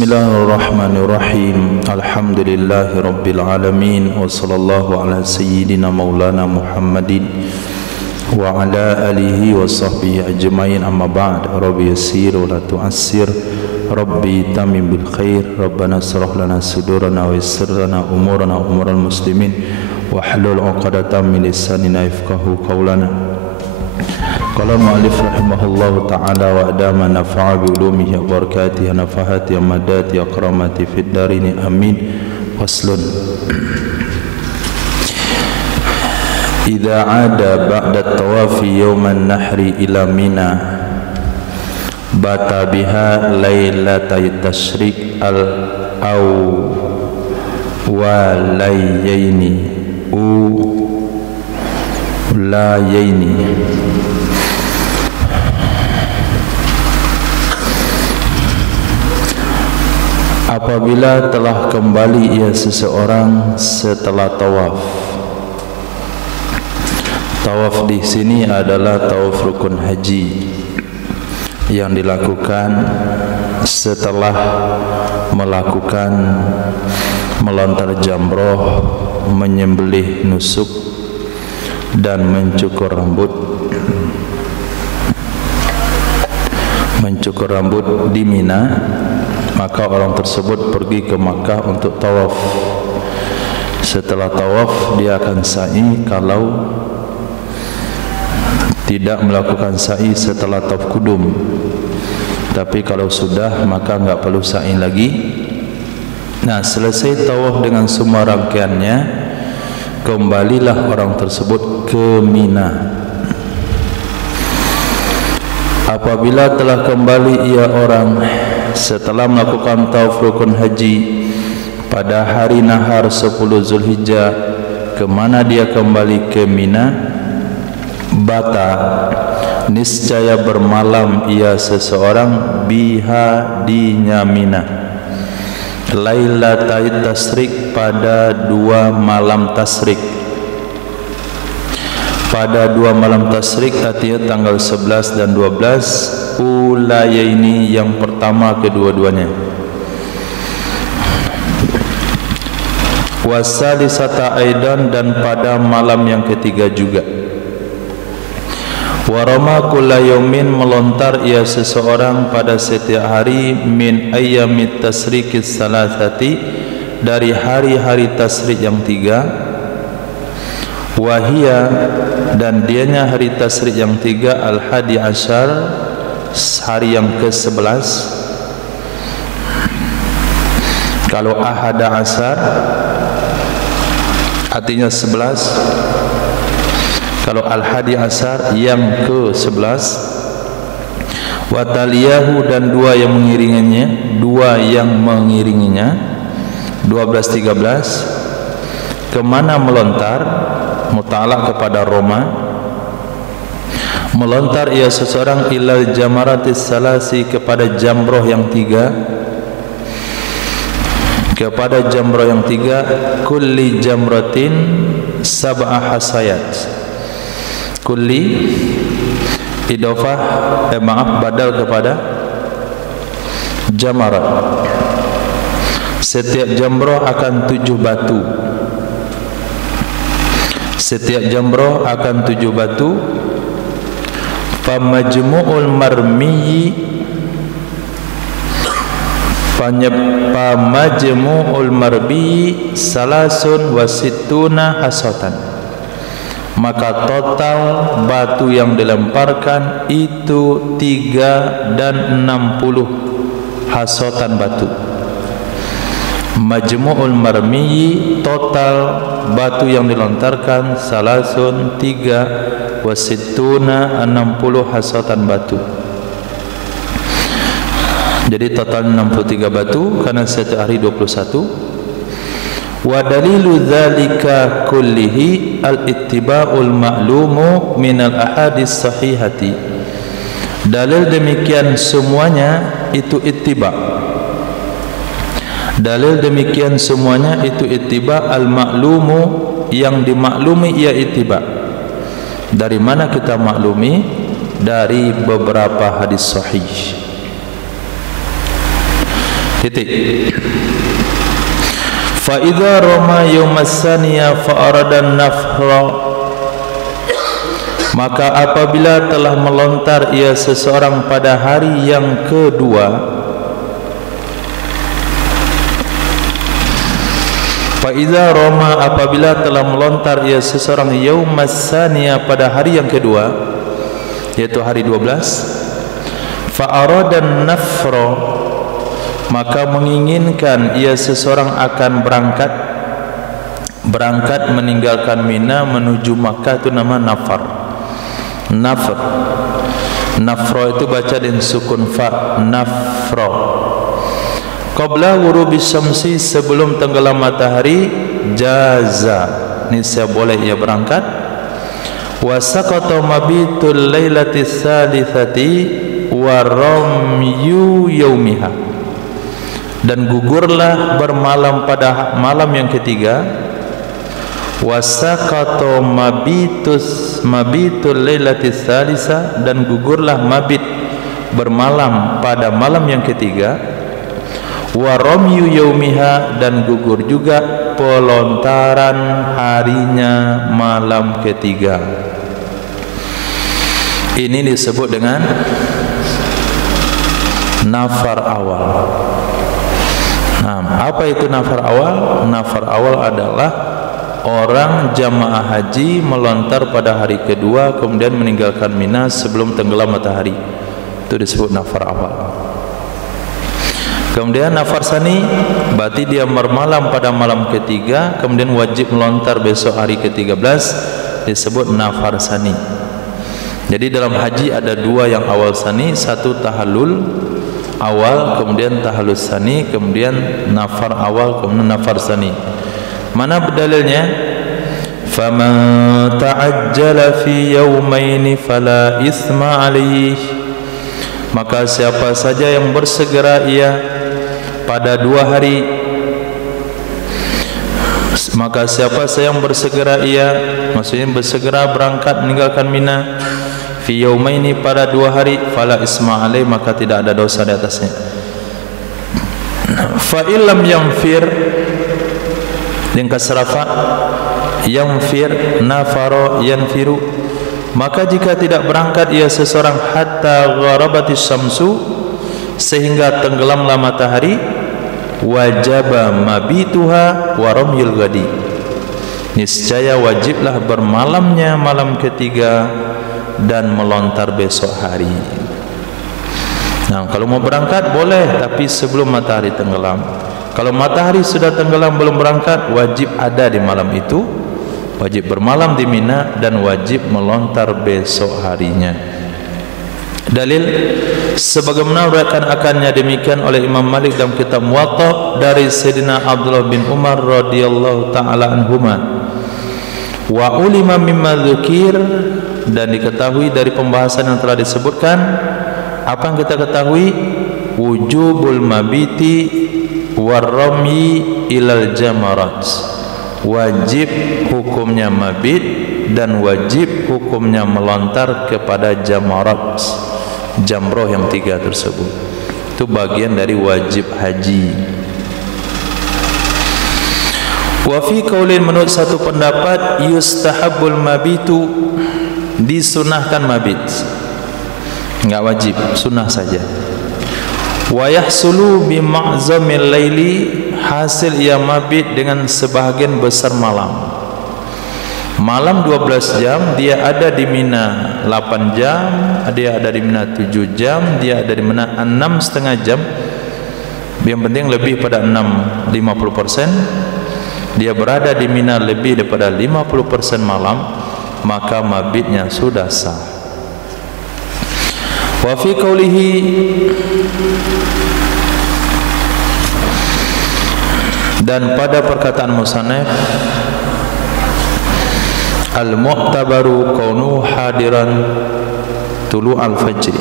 Bismillahirrahmanirrahim. Alhamdulillahi rabbil alamin. Wa sallallahu ala sayyidina maulana Muhammadin wa ala alihi wa sahbihi ajmain. Amma ba'd. Rabbi yassir wa la tu'assir. Rabbi tamim bil khair. Rabbana shrah lana sudurana wa yassir lana umurana umural muslimin wa hlul 'uqdatam min lisanina yafqahu qawlana. Qala mu'allif rahimahullahu ta'ala wa adama nafa'a bi ulumihi wa barakatihi nafahati amadati akramati fid darini amin. Faslun. Idza 'ada ba'da tawafi yawman nahri ila Mina bata biha lailatai tasyrik al walayni ulayaini. Apabila telah kembali ia seseorang setelah tawaf. Tawaf di sini adalah tawaf rukun haji yang dilakukan setelah melakukan melontar jamroh, menyembelih nusuk dan mencukur rambut. Mencukur rambut di Mina, maka orang tersebut pergi ke Makkah untuk tawaf. Setelah tawaf dia akan sa'i kalau tidak melakukan sa'i setelah tawaf kudum. Tapi kalau sudah maka enggak perlu sa'i lagi. Nah, selesai tawaf dengan semua rangkaiannya, kembalilah orang tersebut ke Mina. Apabila telah kembali ia orang setelah melakukan tawaf rukun haji pada hari nahar 10 Zulhijjah, ke mana dia kembali ke Mina, bata niscaya bermalam ia seseorang biha dinya Mina lailatai tasrik pada 2 malam tasrik. Pada 2 malam tasrik, artinya tanggal 11 dan 12 ulayaini, yang pertama kedua-duanya. Wasalisata aidan, dan pada malam yang ketiga juga. Warama kulla yaumin, melontar ia seseorang pada setiap hari min ayyamit tasrikis salasati, dari hari-hari tasrik yang 3. Wahia, dan dianya hari tasrik yang 3 al-hadi asyar, hari yang ke-11. Kalau ahada asar artinya 11. Kalau al-hadi asar yang ke-11. Wataliyahu, dan 2 yang mengiringinya, 12-13. Kemana melontar? Muta'alaq kepada Roma. Melontar ia seseorang ilal jamaratis salasi, kepada jamroh yang 3. Kepada jamroh yang 3. Kulli jamratin sab'a hasayat. Kulli idofah badal kepada jamarat. Setiap jamroh akan 7 batu. Setiap jamroh akan 7 batu. Famajmu'ul marmiyi, famajmu'ul marbiyi salasun wasittuna hasatan. Maka total batu yang dilemparkan itu 360 hasatan batu. Majmu'ul marmiyi, total batu yang dilontarkan, salasun 3, wasittuna 60 hasatan batu. Jadi total 63 batu, karena setiap hari 21. Wa dalilu dzalika kullihi al-ittiba'ul ma'lumu minal ahadits sahihati. Dalil demikian semuanya itu ittiba'. Dalil demikian semuanya itu ittiba' al-ma'lumu, yang dimaklumi ia ittiba'. Dari mana kita maklumi? Dari beberapa hadis sahih. Titik. Fa idza rama yaumas saniya fa arada nafra, maka apabila telah melontar ia seseorang pada hari yang kedua, fa idza rama, apabila telah melontar ia seseorang yaumas saniya pada hari yang kedua, yaitu hari 12, fa arada nafra, maka menginginkan ia seseorang akan berangkat meninggalkan Mina menuju Makkah, itu nama nafar. Nafro itu baca dengan sukun fa, nafro. Qabla ghurubi syamsi, sebelum tenggelam matahari, jaza, niscaya boleh ia berangkat. Wa saqata mabitul lailati tsalitsati wa ramyu yaumiha, dan gugurlah bermalam pada malam yang ketiga. Wasaqata mabitul lailati tsalitsah, dan gugurlah mabit bermalam pada malam yang ketiga. Wa ramyu yaumiha, dan gugur juga pelontaran harinya malam ketiga. Ini disebut dengan nafar awal. Nah, apa itu nafar awal? Nafar awal adalah orang jamaah haji melontar pada hari kedua kemudian meninggalkan Mina sebelum tenggelam matahari. Itu disebut nafar awal. Kemudian nafar sani, berarti dia bermalam pada malam ketiga kemudian wajib melontar besok hari ke-13, disebut nafar sani. Jadi dalam haji ada dua yang awal sani, satu tahallul awal, kemudian tahallus sani, kemudian nafar awal, kemudian nafar sani. Mana berdalilnya? Faman ta'ajjala fi yawmaini fala ithma alaih, maka siapa saja yang bersegera ia pada 2 hari, maka siapa saja yang bersegera ia, maksudnya bersegera berangkat meninggalkan Mina, fi yaumaini, pada 2 hari, fala isma alaih, maka tidak ada dosa di atasnya. Fa illam yanfir, dengan kasrafa, yanfir, nafaro yanfiru, maka jika tidak berangkat ia seseorang hatta gharabatis syamsu, sehingga tenggelamlah matahari, wajaba mabituha wa ramyul ghadi, niscaya wajiblah bermalamnya malam ketiga dan melontar besok hari. Nah, kalau mau berangkat boleh, tapi sebelum matahari tenggelam. Kalau matahari sudah tenggelam belum berangkat, wajib ada di malam itu, wajib bermalam di Mina, dan wajib melontar besok harinya. Dalil sebagaimana diriwayatkan demikian oleh Imam Malik dalam kitab Muwatta dari Sayyidina Abdullah bin Umar radhiyallahu taala anhuma. Wa ulima mimma dzukir, dan diketahui dari pembahasan yang telah disebutkan. Apa yang kita ketahui? Wujubul mabiti warramyi ilal jamarat, wajib hukumnya mabit dan wajib hukumnya melontar kepada jamarat, jamroh yang 3 tersebut. Itu bagian dari wajib haji. Wa fi qaulin, menurut satu pendapat, yustahabul mabitu, disunahkan mabit, enggak wajib, sunnah saja. Wa yahsulu bi ma'zamil laili, hasil ia mabit dengan sebahagian besar malam. Malam 12 jam, dia ada di Mina 8 jam, dia ada di Mina 7 jam, dia ada di Mina 6,5 jam. Yang penting lebih pada 50%. Dia berada di Mina lebih daripada 50% malam, maka mabitnya sudah sah. Wa fi qawlihi, dan pada perkataan musannaf, al-mu'tabaru kaunu hadiran tulu al-fajr,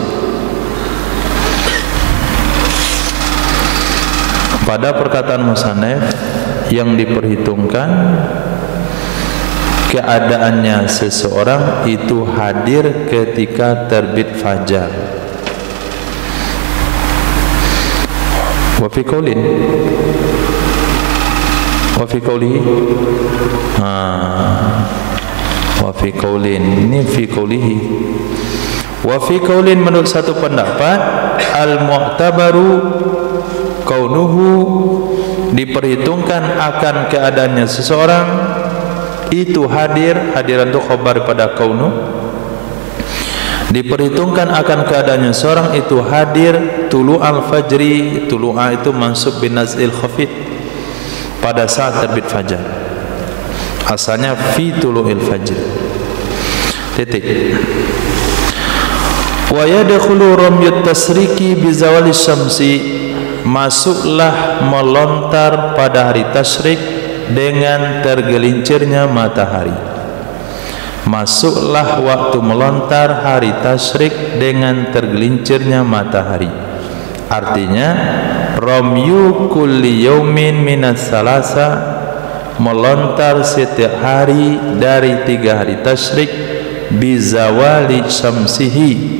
pada perkataan musannaf yang diperhitungkan keadaannya seseorang itu hadir ketika terbit fajar. Wa fi qaulin, wa fi qaulihi, wa fi qaulin, ini fi qaulihi. Wa fi qaulin, menurut satu pendapat, al-mu'tabaru kaunuhu, diperhitungkan akan keadaannya seseorang itu hadir, hadiran itu khabar pada kaunu, diperhitungkan akan keadaannya seorang itu hadir tulu al-fajri, tulu'a itu mansub bin naz'il khafid, pada saat terbit fajar, asalnya fi tulu'il fajr, titik. Wa yadkhulu ramyut tasriki bi zawali syamsi, masuklah melontar pada hari tasyrik dengan tergelincirnya matahari. Masuklah waktu melontar hari tasyrik dengan tergelincirnya matahari. Artinya ramyu kulli yaumin minas salasa, melontar setiap hari dari 3 hari tasyrik, bizawali syamsihi,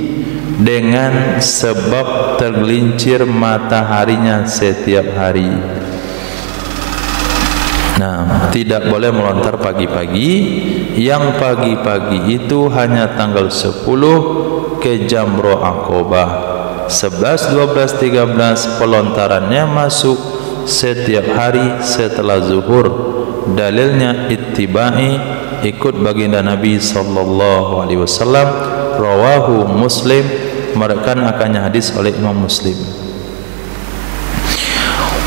dengan sebab tergelincir mataharinya setiap hari. Nah, tidak boleh melontar pagi-pagi. Yang pagi-pagi itu hanya tanggal 10 ke Jamro Aqobah. 11, 12, 13 pelontarannya masuk setiap hari setelah zuhur. Dalilnya ittibai, ikut baginda Nabi sallallahu alaihi wasallam. Rawahu Muslim, merekan akannya hadis oleh Imam Muslim.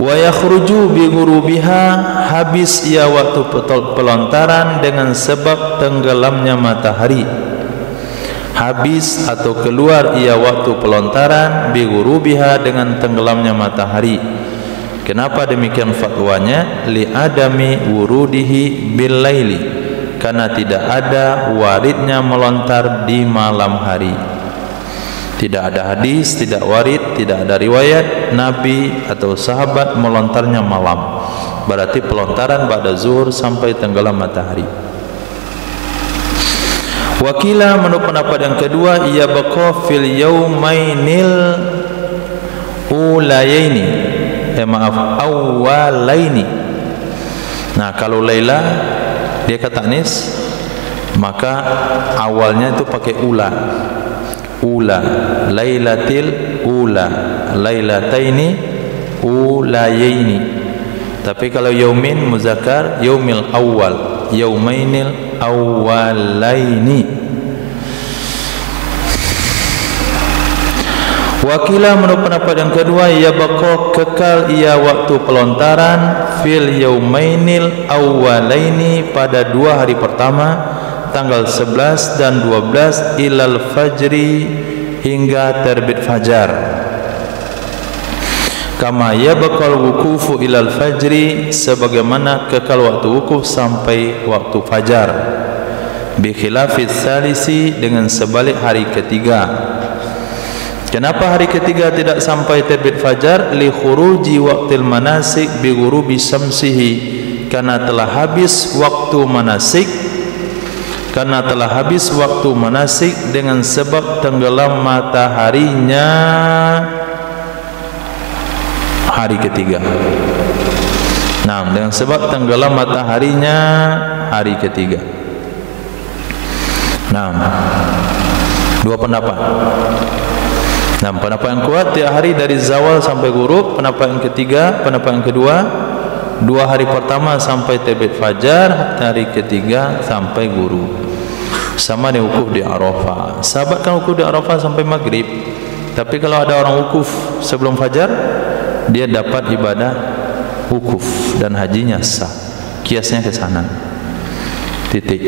Wa yakhruju bi ghurubiha, habis ia waktu pelontaran dengan sebab tenggelamnya matahari. Habis atau keluar ia waktu pelontaran bi ghurubiha, dengan tenggelamnya matahari. Kenapa demikian fatwanya? Li adami wurudihi bil laili, karena tidak ada waridnya melontar di malam hari. Tidak ada hadis, tidak warid, tidak ada riwayat Nabi atau sahabat melontarnya malam. Berarti pelontaran ba'da zuhur sampai tenggelam matahari. Wakila, menurut pendapat yang kedua, ia baqa fil yaumainil ulayaini, awwalaini. Nah, kalau Laila dia kata anis, maka awalnya itu pakai ula. Ula, lailatil ula, lailataini ulayaini. Tapi kalau yaumin muzakkar, yaumil awwal, yaumainil awwalaini. Wakila, menurut pendapat yang kedua, ia baqa, kekal ia waktu pelontaran fil yaumainil awwalaini, pada 2 hari pertama, tanggal 11 dan 12, ilal fajri, hingga terbit fajar. Kama yabqal wukufu ilal fajri, sebagaimana kekal waktu wukuf sampai waktu fajar. Bi khilafis salisi, dengan sebalik hari ketiga. Kenapa hari ketiga tidak sampai terbit fajar? Li khuruji waqtil manasik bi ghurubi syamsihi, karena telah habis waktu manasik, karena telah habis waktu manasik dengan sebab tenggelam mataharinya hari ketiga. Nah, dengan sebab tenggelam mataharinya hari ketiga. Nah, 2 pendapat. Nah, pendapat yang kuat tiap hari dari zawal sampai ghurub. Pendapat yang ketiga, pendapat yang kedua, 2 hari pertama sampai terbit fajar, hari ketiga sampai ghurub. Sama dengan wukuf di Arafah. Sahabat kan wukuf di Arafah sampai maghrib. Tapi kalau ada orang wukuf sebelum fajar, dia dapat ibadah wukuf dan hajinya sah. Kiasnya ke sana. Titik.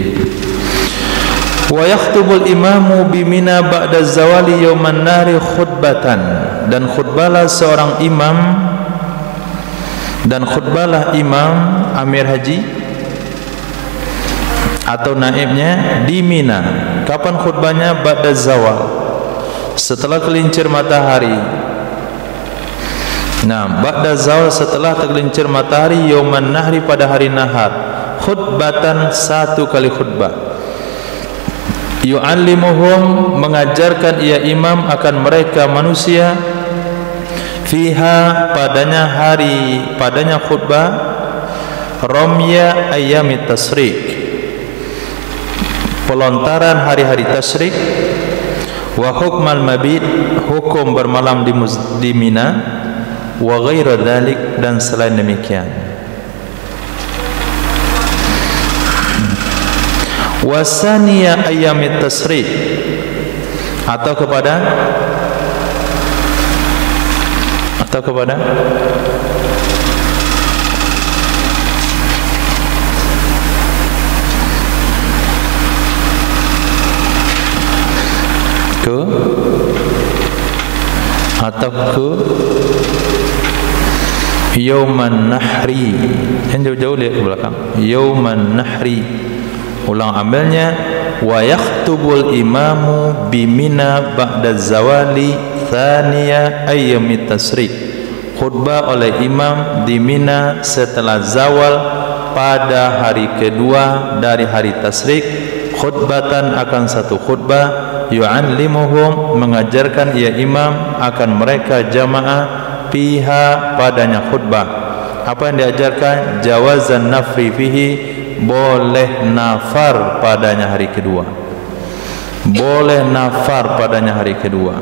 Wa yakhtubul imamu bi Mina ba'da zawali yauman nahri khutbatan, dan khutbalah seorang imam, dan khutbalah imam amir haji atau naibnya di Mina. Kapan khutbahnya? Ba'da zawal, setelah gelincir matahari. Nah, ba'da zawal, setelah tergelincir matahari, yauman nahri, pada hari nahar. Khutbatan, 1 kali khutbah. Yu'allimuhum, mengajarkan ia imam akan mereka manusia, fiha padanya khutbah ramya ayyamit tasrik, pelontaran hari-hari tasyrik, wa hukmal mabit, hukum bermalam di Mina, wa ghaira dzalik, dan selain demikian. Wasaniya ayyamit tasrik, atau kepada Yauman Nahri. Yang jauh-jauh lihat ke belakang. Yauman Nahri. Ulang ambilnya. Wa yakhtubul imamu bimina ba'da zawali thaniya ayyamit tasrik. Khutbah oleh imam di Mina setelah zawal pada hari kedua dari hari tasrik. Khutbatan akan satu khutbah, yu'allimuhum, mengajarkan ia imam akan mereka jamaah, fiha, padanya khutbah. Apa yang diajarkan? Jawazan nafri fihi, boleh nafar padanya hari kedua. Boleh nafar padanya hari kedua.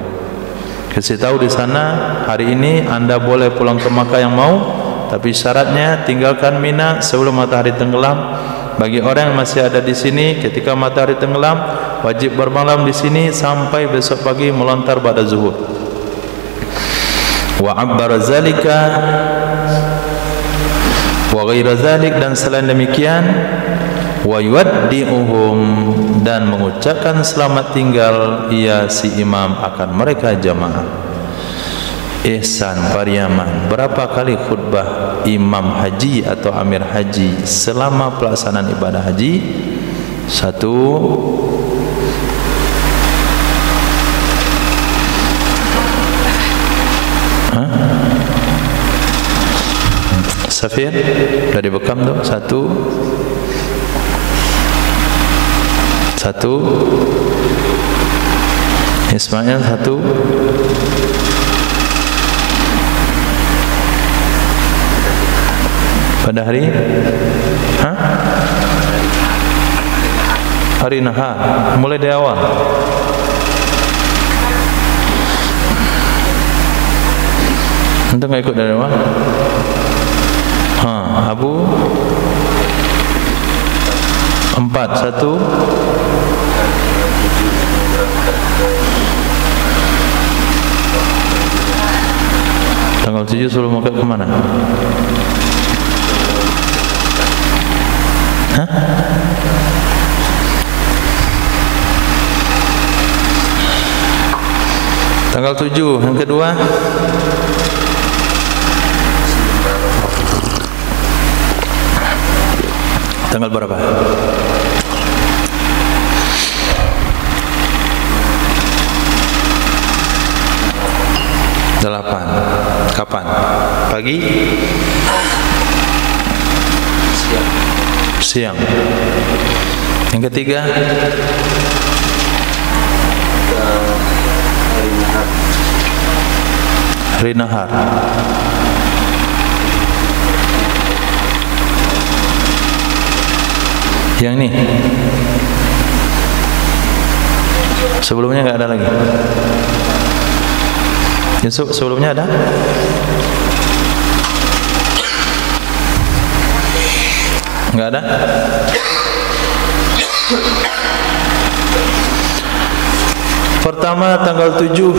Kasih tahu di sana, hari ini anda boleh pulang ke Makkah yang mau, tapi syaratnya tinggalkan Mina sebelum matahari tenggelam. Bagi orang yang masih ada di sini ketika matahari tenggelam, wajib bermalam di sini sampai besok pagi melontar pada zuhur. Wa abbara zalika wa ghaira zalik, dan selain demikian, wa yuwaddi'uhum, dan mengucapkan selamat tinggal ia si imam akan mereka jamaah. Ihsan Pariaman, berapa kali khutbah imam haji atau amir haji selama pelaksanaan ibadah haji? 1. Safir, sudah dibekam tu? 1. Ismail 1. Pada hari hari nahar, mulai dari awal. Anda enggak ikut dari awal? Abu 4. 1. Tanggal 7 sebelum Makkah kemana? Tanggal 7 yang kedua. Tanggal berapa? 8. Kapan? Pagi? Siang. Yang ketiga? Hari nahar. Yang ini sebelumnya enggak ada lagi. Yusuf, sebelumnya ada? Enggak ada? Pertama tanggal 7.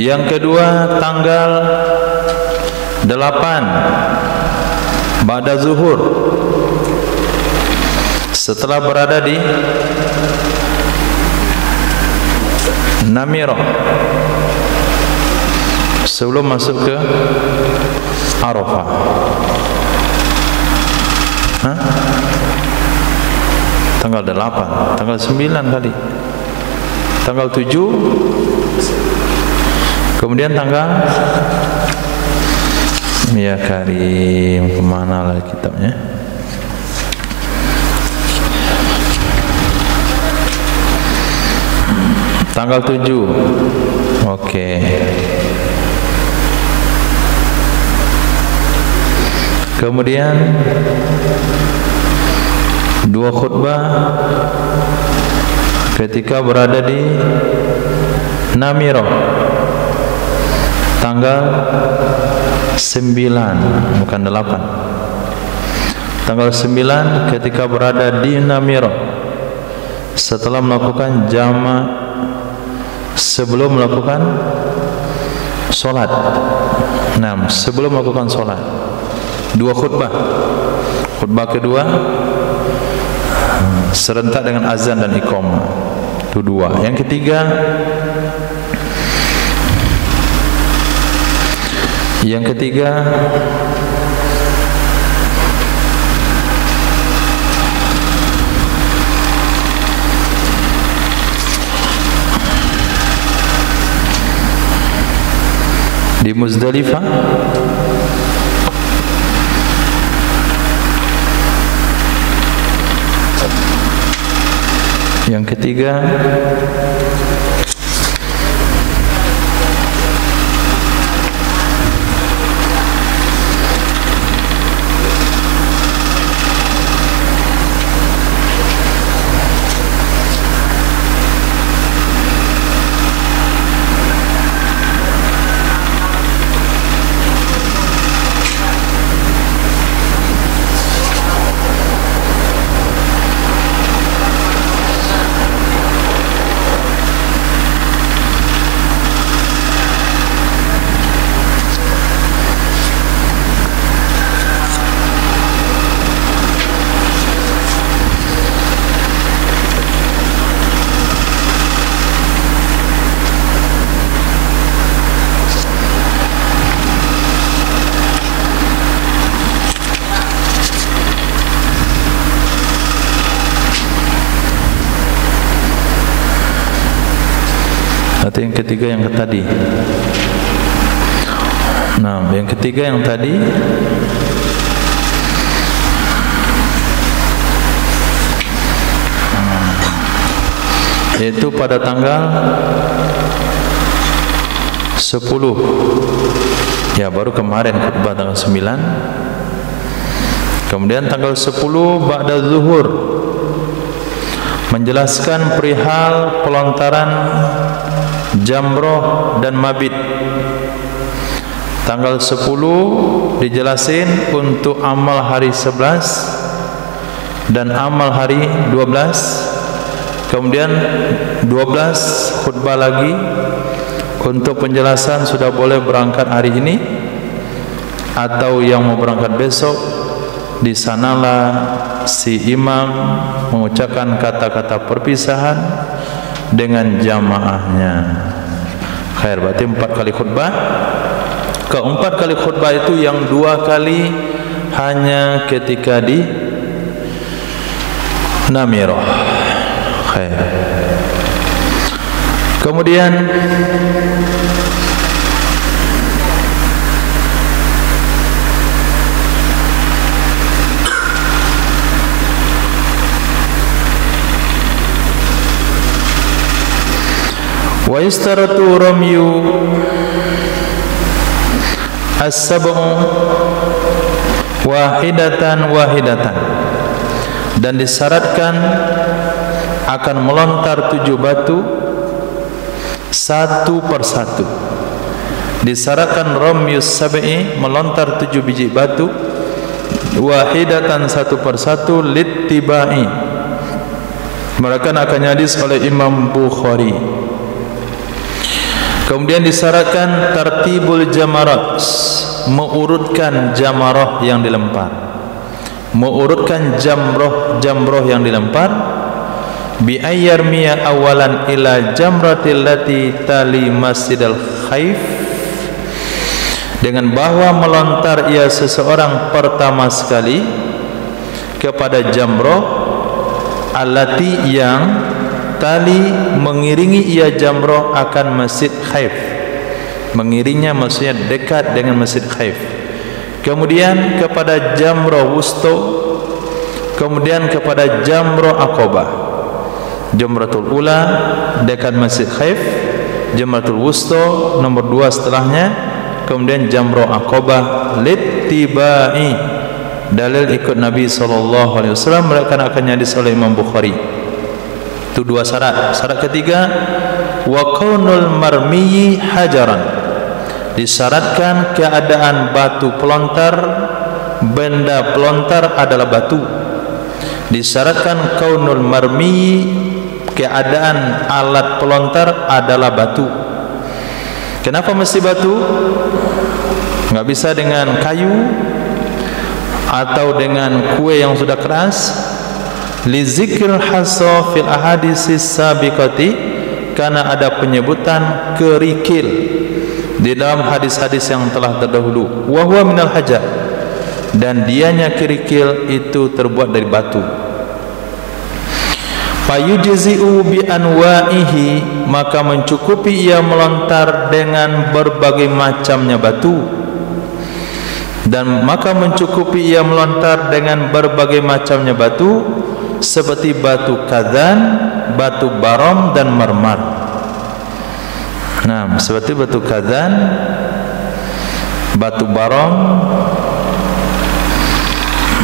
Yang kedua tanggal 8 ba'da zuhur, setelah berada di Namirah, sebelum masuk ke Arafah. Tanggal 8, tanggal 9 kali, tanggal 7, kemudian tanggal, ya Karim, kemana lah kitabnya? Tanggal 7 Oke. Kemudian 2 khutbah ketika berada di Namiro tanggal 9, bukan 8. Tanggal 9 ketika berada di Namiro setelah melakukan jama' sebelum melakukan sholat. Nah, sebelum melakukan sholat 2 khutbah. Khutbah kedua serentak dengan azan dan iqamah. Itu 2. Yang ketiga di Muzdalifah yang ketiga atau yang ketiga yang tadi. Nah, yang ketiga yang tadi yaitu pada tanggal 10. Ya, baru kemarin khutbah tanggal 9. Kemudian tanggal 10 ba'da zuhur menjelaskan perihal pelontaran jamroh dan mabit. Tanggal 10 dijelasin untuk amal hari 11 dan amal hari 12. Kemudian 12 khutbah lagi untuk penjelasan sudah boleh berangkat hari ini atau yang mau berangkat besok. Di sanalah si imam mengucapkan kata-kata perpisahan dengan jamaahnya. Khair, berarti 4 kali khutbah. Keempat kali khutbah itu yang 2 kali hanya ketika di Namirah. Khair. Kemudian wa istaratu ramyu as-sab'u wahidatan dan disyaratkan akan melontar 7 batu satu persatu. Disyaratkan ramyus sab'i melontar 7 biji batu wahidatan satu persatu littibai. Mereka akan hadis oleh Imam Bukhari. Kemudian disyaratkan tartibul jamarat, mengurutkan jamarah yang dilempar, mengurutkan jamroh yang dilempar. Bi ayyarmiya awalan ila jamratil lati tali masjidil khaif, dengan bahwa melontar ia seseorang pertama sekali kepada jamroh allati yang tali mengiringi ia jamroh akan masjid khaif. Mengiringnya maksudnya dekat dengan masjid khaif. Kemudian kepada jamroh wusto, kemudian kepada jamroh aqabah. Jamratul ula dekat masjid khaif, Jamratul Wusta, nomor 2 setelahnya, kemudian Jamrah Aqabah littibai, dalil ikut Nabi SAW, melaksanakannya hadis oleh Imam Bukhari. Itu 2 syarat. Syarat ketiga, wa kaunul marmiyi hajaran, disyaratkan keadaan batu pelontar, benda pelontar adalah batu. Disyaratkan kaunul marmiyi, keadaan alat pelontar adalah batu. Kenapa mesti batu? Enggak bisa dengan kayu atau dengan kue yang sudah keras. Li zikril hasa fil ahadisis sabiqati, karena ada penyebutan kerikil di dalam hadis-hadis yang telah terdahulu. Wa huwa minal hajar, dan dianya kerikil itu terbuat dari batu. Fayujzi'u bi anwa'ihi, maka mencukupi ia melontar dengan berbagai macamnya batu, dan maka mencukupi ia melontar dengan berbagai macamnya batu, seperti batu kadzan, batu barom dan marmar. Nah, seperti batu kadzan, batu barom.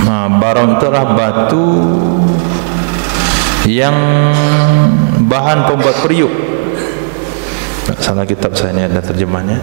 Nah, barom itu adalah batu yang bahan pembuat periuk. Salah kitab saya ini ada terjemahnya.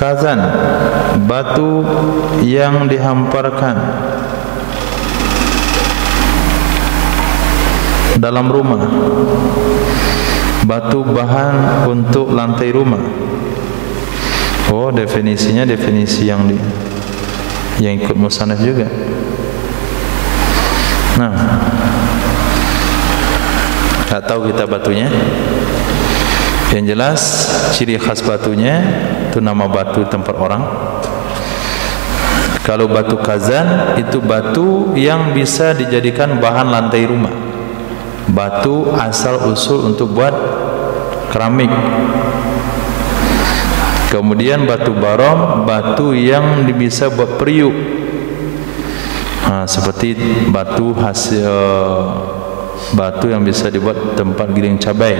Kazan, batu yang dihamparkan dalam rumah, batu bahan untuk lantai rumah. Oh, definisinya definisi yang ikut musannaf juga. Nah, tak tahu kita batunya. Yang jelas ciri khas batunya itu nama batu tempat orang. Kalau batu kazan itu batu yang bisa dijadikan bahan lantai rumah, batu asal usul untuk buat keramik. Kemudian batu barom, batu yang bisa buat periuk. Seperti batu hasil batu yang bisa dibuat tempat giling cabai,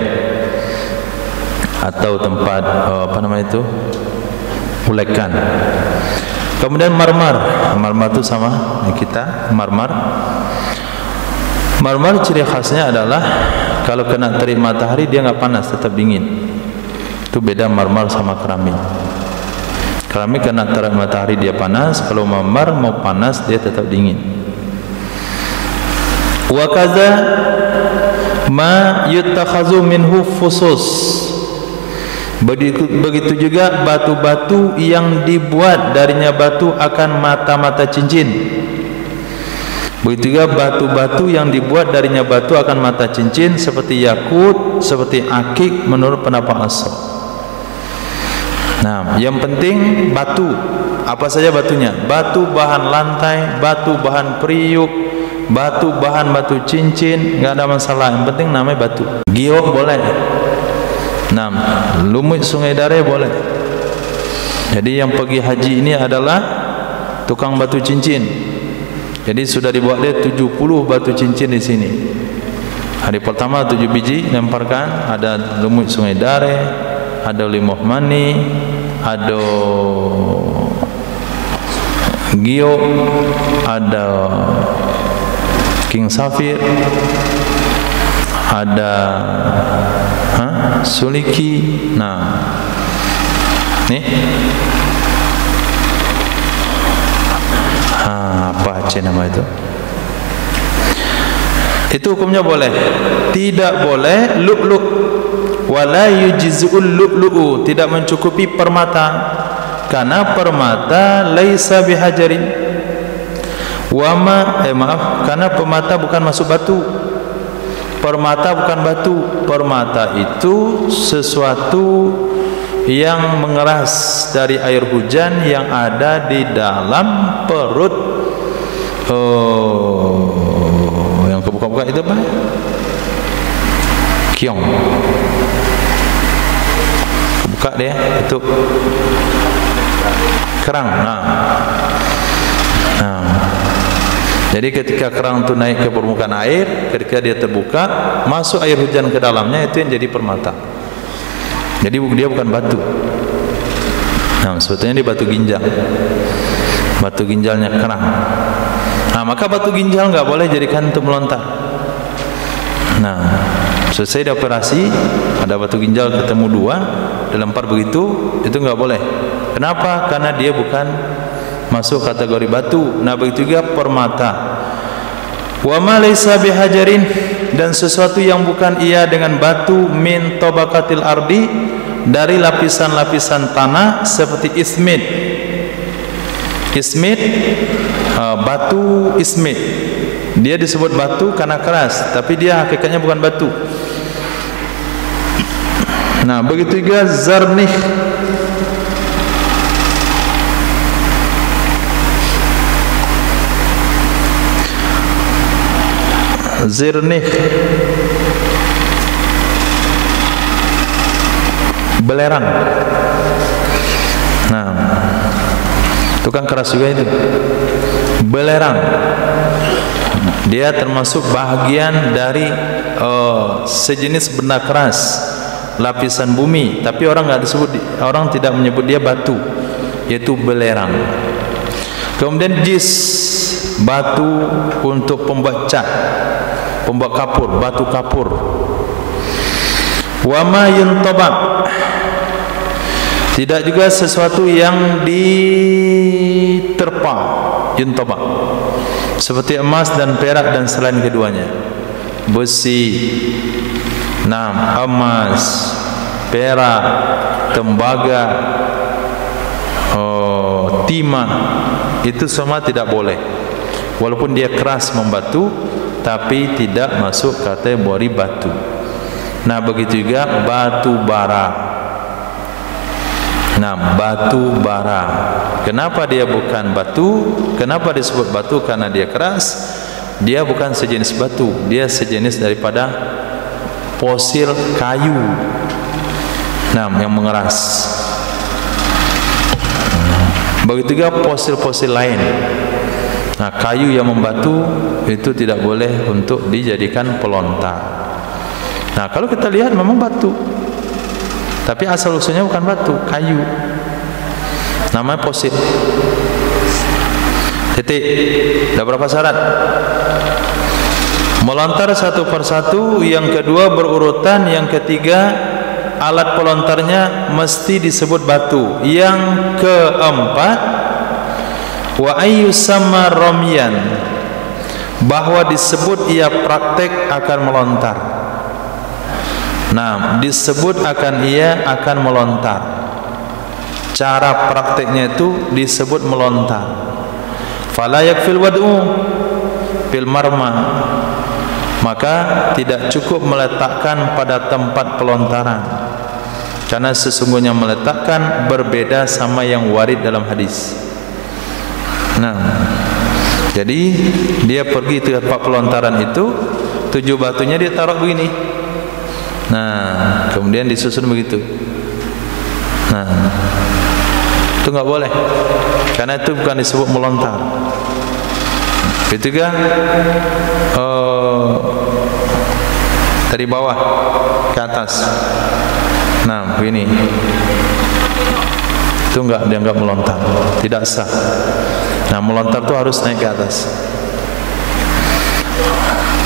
atau tempat ulekan. Kemudian marmar. Marmar itu sama kita, marmar. Marmar ciri khasnya adalah kalau kena terik matahari dia enggak panas, tetap dingin. Itu beda marmar sama keramik. Keramik kena terik matahari dia panas, kalau marmar mau panas dia tetap dingin. Wa kaza ma yuttakhazu minhu fusus. Begitu juga batu-batu yang dibuat darinya batu akan mata-mata cincin. Begitu juga batu-batu yang dibuat darinya batu akan mata cincin, seperti yakut, seperti akik, menurut pendapat ashab. Nah, yang penting batu. Apa saja batunya? Batu bahan lantai, batu bahan periuk, batu bahan batu cincin, enggak ada masalah. Yang penting namanya batu. Giok boleh. Nah, lumut Sungai Dare boleh. Jadi yang pergi haji ini adalah tukang batu cincin. Jadi sudah dibuat dia 70 batu cincin di sini. Hari pertama 7 biji lemparkan, ada lumut Sungai Dare, ada Limoh Mani, ada Gio, ada King Safir, ada Suliki. Nah, nih apa aja nama itu? Itu hukumnya boleh. Tidak boleh lu'lu'. Wala yujizul lu'lu'u, tidak mencukupi permata, karena permata laisa bihajarin. Karena permata bukan masuk batu. Permata bukan batu. Permata itu sesuatu yang mengeras dari air hujan yang ada di dalam perut yang kebuka-buka itu apa? Kiong. Buka dia itu kerang. Jadi ketika kerang itu naik ke permukaan air, ketika dia terbuka, masuk air hujan ke dalamnya, itu yang jadi permata. Jadi dia bukan batu. Sebetulnya dia batu ginjal. Batu ginjalnya kerang. Maka batu ginjal nggak boleh jadikan untuk melontar. Selesai dioperasi, ada batu ginjal ketemu 2, dilempar begitu, itu nggak boleh. Kenapa? Karena dia bukan masuk kategori batu. Begitu juga permata. Wa ma laysa bihajarin, dan sesuatu yang bukan ia dengan batu, min tabaqatil ardi, dari lapisan-lapisan tanah, seperti ismit. Ismit, batu ismit. Dia disebut batu karena keras, tapi dia hakikatnya bukan batu. Begitu juga zarnih. Zirnih, belerang. Itu kan keras juga itu. Belerang, dia termasuk bahagian dari sejenis benda keras, lapisan bumi, tapi orang tidak menyebut dia batu, yaitu belerang. Kemudian jis, batu untuk pembuat cat, pembuat kapur, batu kapur. Wa ma yuntabak, tidak juga sesuatu yang diterpa, yuntabak, seperti emas dan perak dan selain keduanya. Besi, emas, perak, tembaga, timah, itu semua tidak boleh. Walaupun dia keras membatu, tapi tidak masuk kategori batu. Begitu juga batu bara. Batu bara, kenapa dia bukan batu? Kenapa disebut batu? Karena dia keras. Dia bukan sejenis batu, dia sejenis daripada fosil kayu, yang mengeras. Begitu juga fosil-fosil lain. Kayu yang membatu itu tidak boleh untuk dijadikan pelontar. Kalau kita lihat memang batu, tapi asal usulnya bukan batu, kayu. Namanya fosil. Titik. Ada berapa syarat? Melontar satu persatu, yang kedua berurutan, yang ketiga alat pelontarnya mesti disebut batu, yang keempat wa ayyusamma ramyan, bahwa disebut ia praktek akan melontar. Disebut akan ia akan melontar. Cara prakteknya itu disebut melontar. Fala yakfil wad'u fil marma, maka tidak cukup meletakkan pada tempat pelontaran, karena sesungguhnya meletakkan berbeda sama yang warid dalam hadis. Jadi dia pergi ke tempat pelontaran itu, 7 batunya dia taruh begini. Kemudian disusun begitu. Itu nggak boleh, karena itu bukan disebut melontar. Itu kan dari bawah ke atas. Begini. Itu nggak dianggap melontar, tidak sah. Melontar itu harus naik ke atas.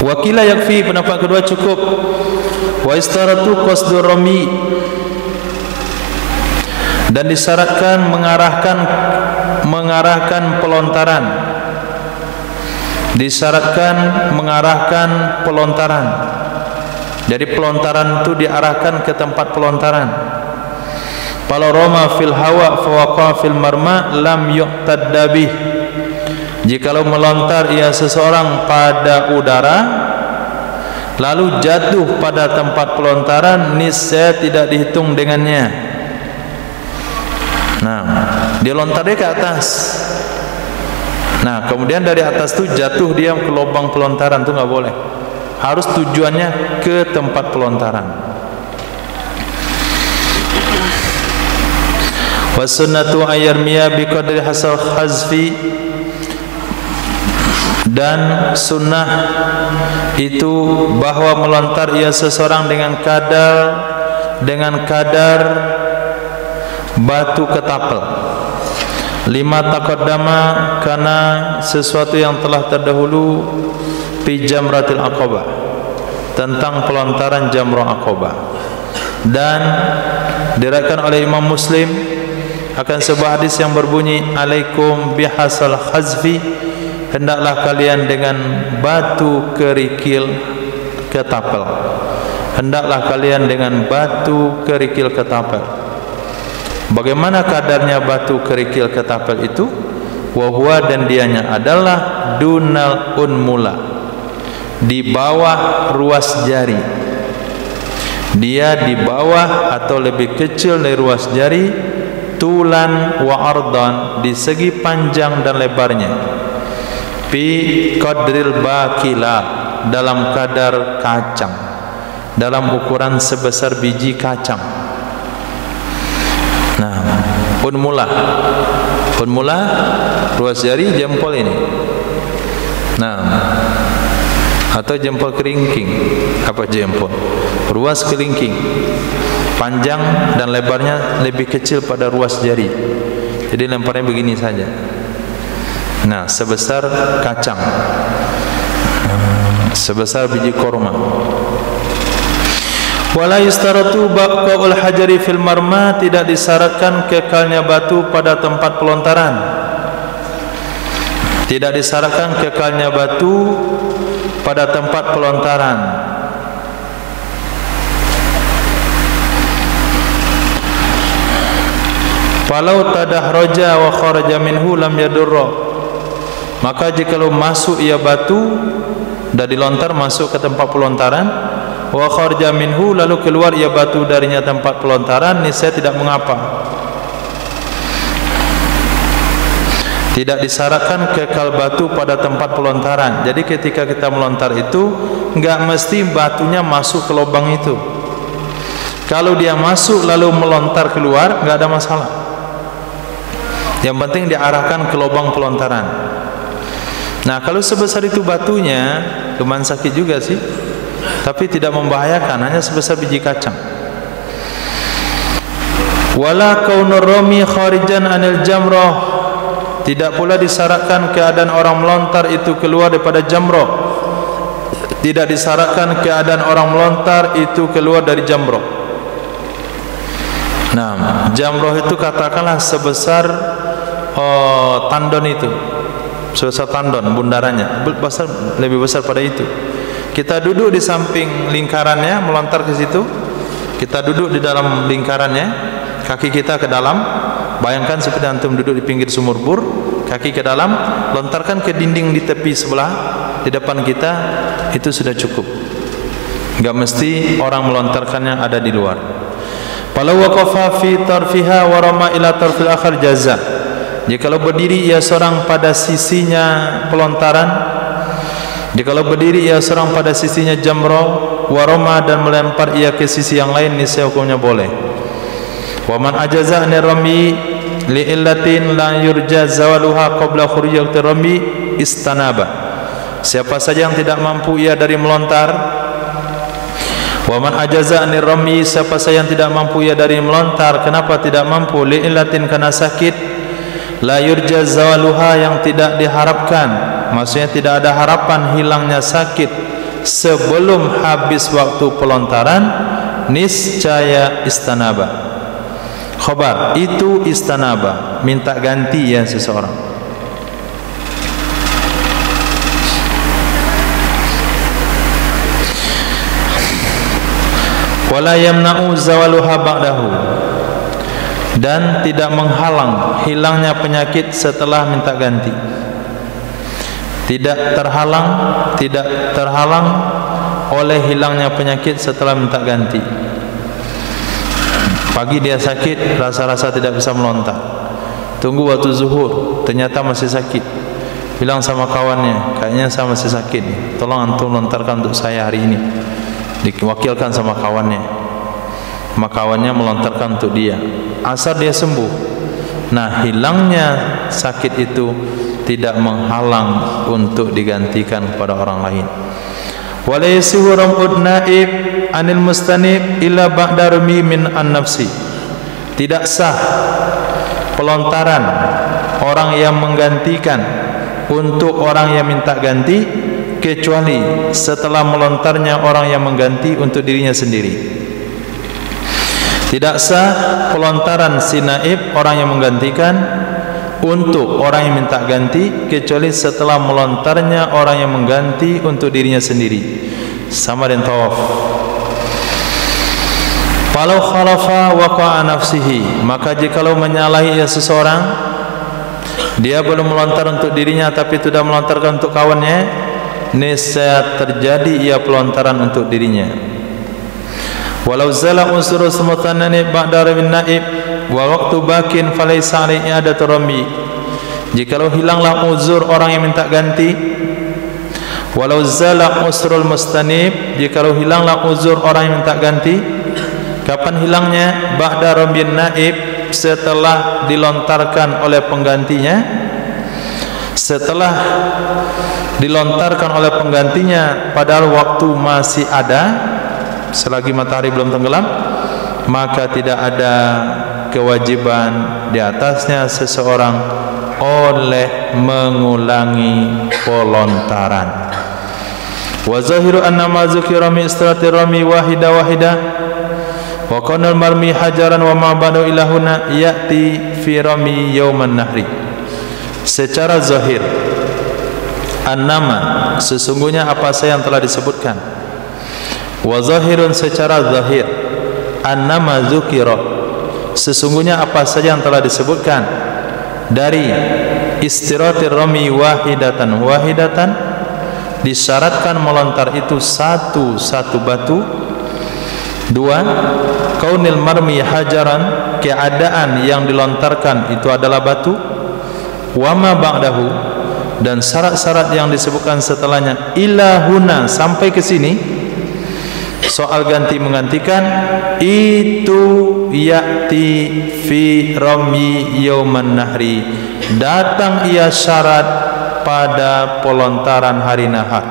Wakila yakfi, pendapat kedua cukup. Wa istaratu qasdur rami, dan disyaratkan mengarahkan pelontaran. Disyaratkan mengarahkan pelontaran. Jadi pelontaran itu diarahkan ke tempat pelontaran. Kalau roma fil hawa fa waqa fil marma lam yuqtadda bih. Jikalau melontar ia seseorang pada udara, lalu jatuh pada tempat pelontaran, niscaya tidak dihitung dengannya. Nah, dia lontar dia ke atas. Nah, kemudian dari atas tu jatuh dia ke lubang pelontaran, tu nggak boleh. Harus tujuannya ke tempat pelontaran. Wasunnatu ayyarmiya biqadri hasal khazfi, dan sunnah itu bahwa melontar ia seseorang dengan kadar batu ketapel. Lima taqaddama, karena sesuatu yang telah terdahulu, fi jamratil aqabah, tentang pelontaran jamrah aqabah. Dan diriwayatkan oleh Imam Muslim akan sebuah hadis yang berbunyi, alaikum bihasal khazfi, hendaklah kalian dengan batu kerikil ketapel. Hendaklah kalian dengan batu kerikil ketapel. Bagaimana kadarnya batu kerikil ketapel itu? Wahwa, dan dianya adalah dunal unmula, di bawah ruas jari. Dia di bawah atau lebih kecil dari ruas jari, tulan wa ardan, di segi panjang dan lebarnya, fi qadril bakila, dalam kadar kacang, dalam ukuran sebesar biji kacang. Nah, unmula ruas jari jempol ini. Nah, atau jempol kelingking. Apa jempol? Ruas kelingking, panjang dan lebarnya lebih kecil pada ruas jari. Jadi lemparnya begini saja. Nah, sebesar kacang, sebesar biji korma. Wala yustaratu baqaul hajari fil marma, tidak disyaratkan kekalnya batu pada tempat pelontaran. Tidak disyaratkan kekalnya batu pada tempat pelontaran. Falau tadahraja wa kharaja minhu lam yadurra, maka jikalau masuk ia batu dan dilontar masuk ke tempat pelontaran, wa kharaja minhu, lalu keluar ia batu darinya tempat pelontaran, niscaya tidak mengapa. Tidak disyaratkan kekal batu pada tempat pelontaran. Jadi ketika kita melontar itu enggak mesti batunya masuk ke lubang itu. Kalau dia masuk lalu melontar keluar, enggak ada masalah. Yang penting diarahkan ke lubang pelontaran. Nah, kalau sebesar itu batunya, lumayan sakit juga sih, tapi tidak membahayakan, hanya sebesar biji kacang. Wala kaunur rami kharijan anil jamrah, tidak pula disyaratkan keadaan orang melontar itu keluar daripada jamrah. Tidak disyaratkan keadaan orang melontar itu keluar dari jamrah. Nah, jamrah itu katakanlah sebesar tandon itu, sebesar tandon bundarannya, lebih besar pada itu. Kita duduk di samping lingkarannya, melontar ke situ. Kita duduk di dalam lingkarannya, kaki kita ke dalam. Bayangkan seperti antum duduk di pinggir sumur bor, kaki ke dalam, lontarkan ke dinding di tepi sebelah di depan kita, itu sudah cukup. Enggak mesti orang melontarkannya ada di luar. Falau waqafa fi tarfiha wa rama ila tarfil akhar jaza. Jikalau berdiri ia seorang pada sisinya pelontaran, jikalau berdiri ia seorang pada sisinya jamrah, wa rama, dan melempar ia ke sisi yang lain, niscaya hukumnya boleh. Wa man ajaza an rami li illatin la yurja zawaluha qabla khuruj waqti rami istanaba. Siapa saja yang tidak mampu ia dari melontar, wa man ajaza an rami, siapa saja yang tidak mampu ia dari melontar. Kenapa tidak mampu? Li illatin, karena sakit. La yurja zawaluha, yang tidak diharapkan, maksudnya tidak ada harapan hilangnya sakit sebelum habis waktu pelontaran, niscaya istanaba. Khabar itu istanaba, minta ganti ya seseorang. Wala yamna'u zawaluha ba'dahu, dan tidak menghalang hilangnya penyakit setelah minta ganti. Tidak terhalang oleh hilangnya penyakit setelah minta ganti. Pagi dia sakit, rasa-rasa tidak bisa melontar. Tunggu waktu zuhur, ternyata masih sakit. Bilang sama kawannya, kayaknya saya masih sakit, tolong antum lontarkan untuk saya hari ini. Diwakilkan sama kawannya, maka kawannya melontarkan untuk dia. Asar dia sembuh. Nah, hilangnya sakit itu tidak menghalang untuk digantikan kepada orang lain. Wala yasihu ram'ud naib anil mustanib illa ba'da rumi min an-nafsi. Tidak sah pelontaran orang yang menggantikan untuk orang yang minta ganti kecuali setelah melontarnya orang yang mengganti untuk dirinya sendiri. Tidak sah pelontaran si naib orang yang menggantikan untuk orang yang minta ganti kecuali setelah melontarnya orang yang mengganti untuk dirinya sendiri. Sama dengan tawaf. Walau khalafa waqa'a nafsihi, maka jikalau menyalahi seseorang, dia belum melontar untuk dirinya tapi sudah melontarkan untuk kawannya, niscaya terjadi ia pelontaran untuk dirinya. Walau zala unsur mutanani ba'da ramin naib wa waqtu bakin falaysa alaihi i'adatu rami. Jikalau hilanglah uzur orang yang minta ganti, walau zala usrul mustanib, jikalau hilanglah uzur orang yang minta ganti, kapan hilangnya? Ba'da ramin naib, setelah dilontarkan oleh penggantinya. Setelah dilontarkan oleh penggantinya padahal waktu masih ada, selagi matahari belum tenggelam, maka tidak ada kewajiban di atasnya seseorang oleh mengulangi pelontaran. Wa zahiru anna ma zukira min istiratir rami wahida wa kana marmi hajaran wa ma ba'du ilahuna ya'ti fi rami yauman nahri. Secara zahir, annama, sesungguhnya apa saja yang telah disebutkan. Wa zahirun, secara zahir, annama zukira, sesungguhnya apa saja yang telah disebutkan dari istiratir rami wahidatan disyaratkan melontar itu satu batu. Dua, kaunil marmi hajaran, keadaan yang dilontarkan itu adalah batu. Wama ba'dahu, dan syarat-syarat yang disebutkan setelahnya ilahuna, sampai ke sini soal ganti menggantikan itu ya'ti fi rami yauman nahri, datang ia syarat pada pelontaran hari nahar.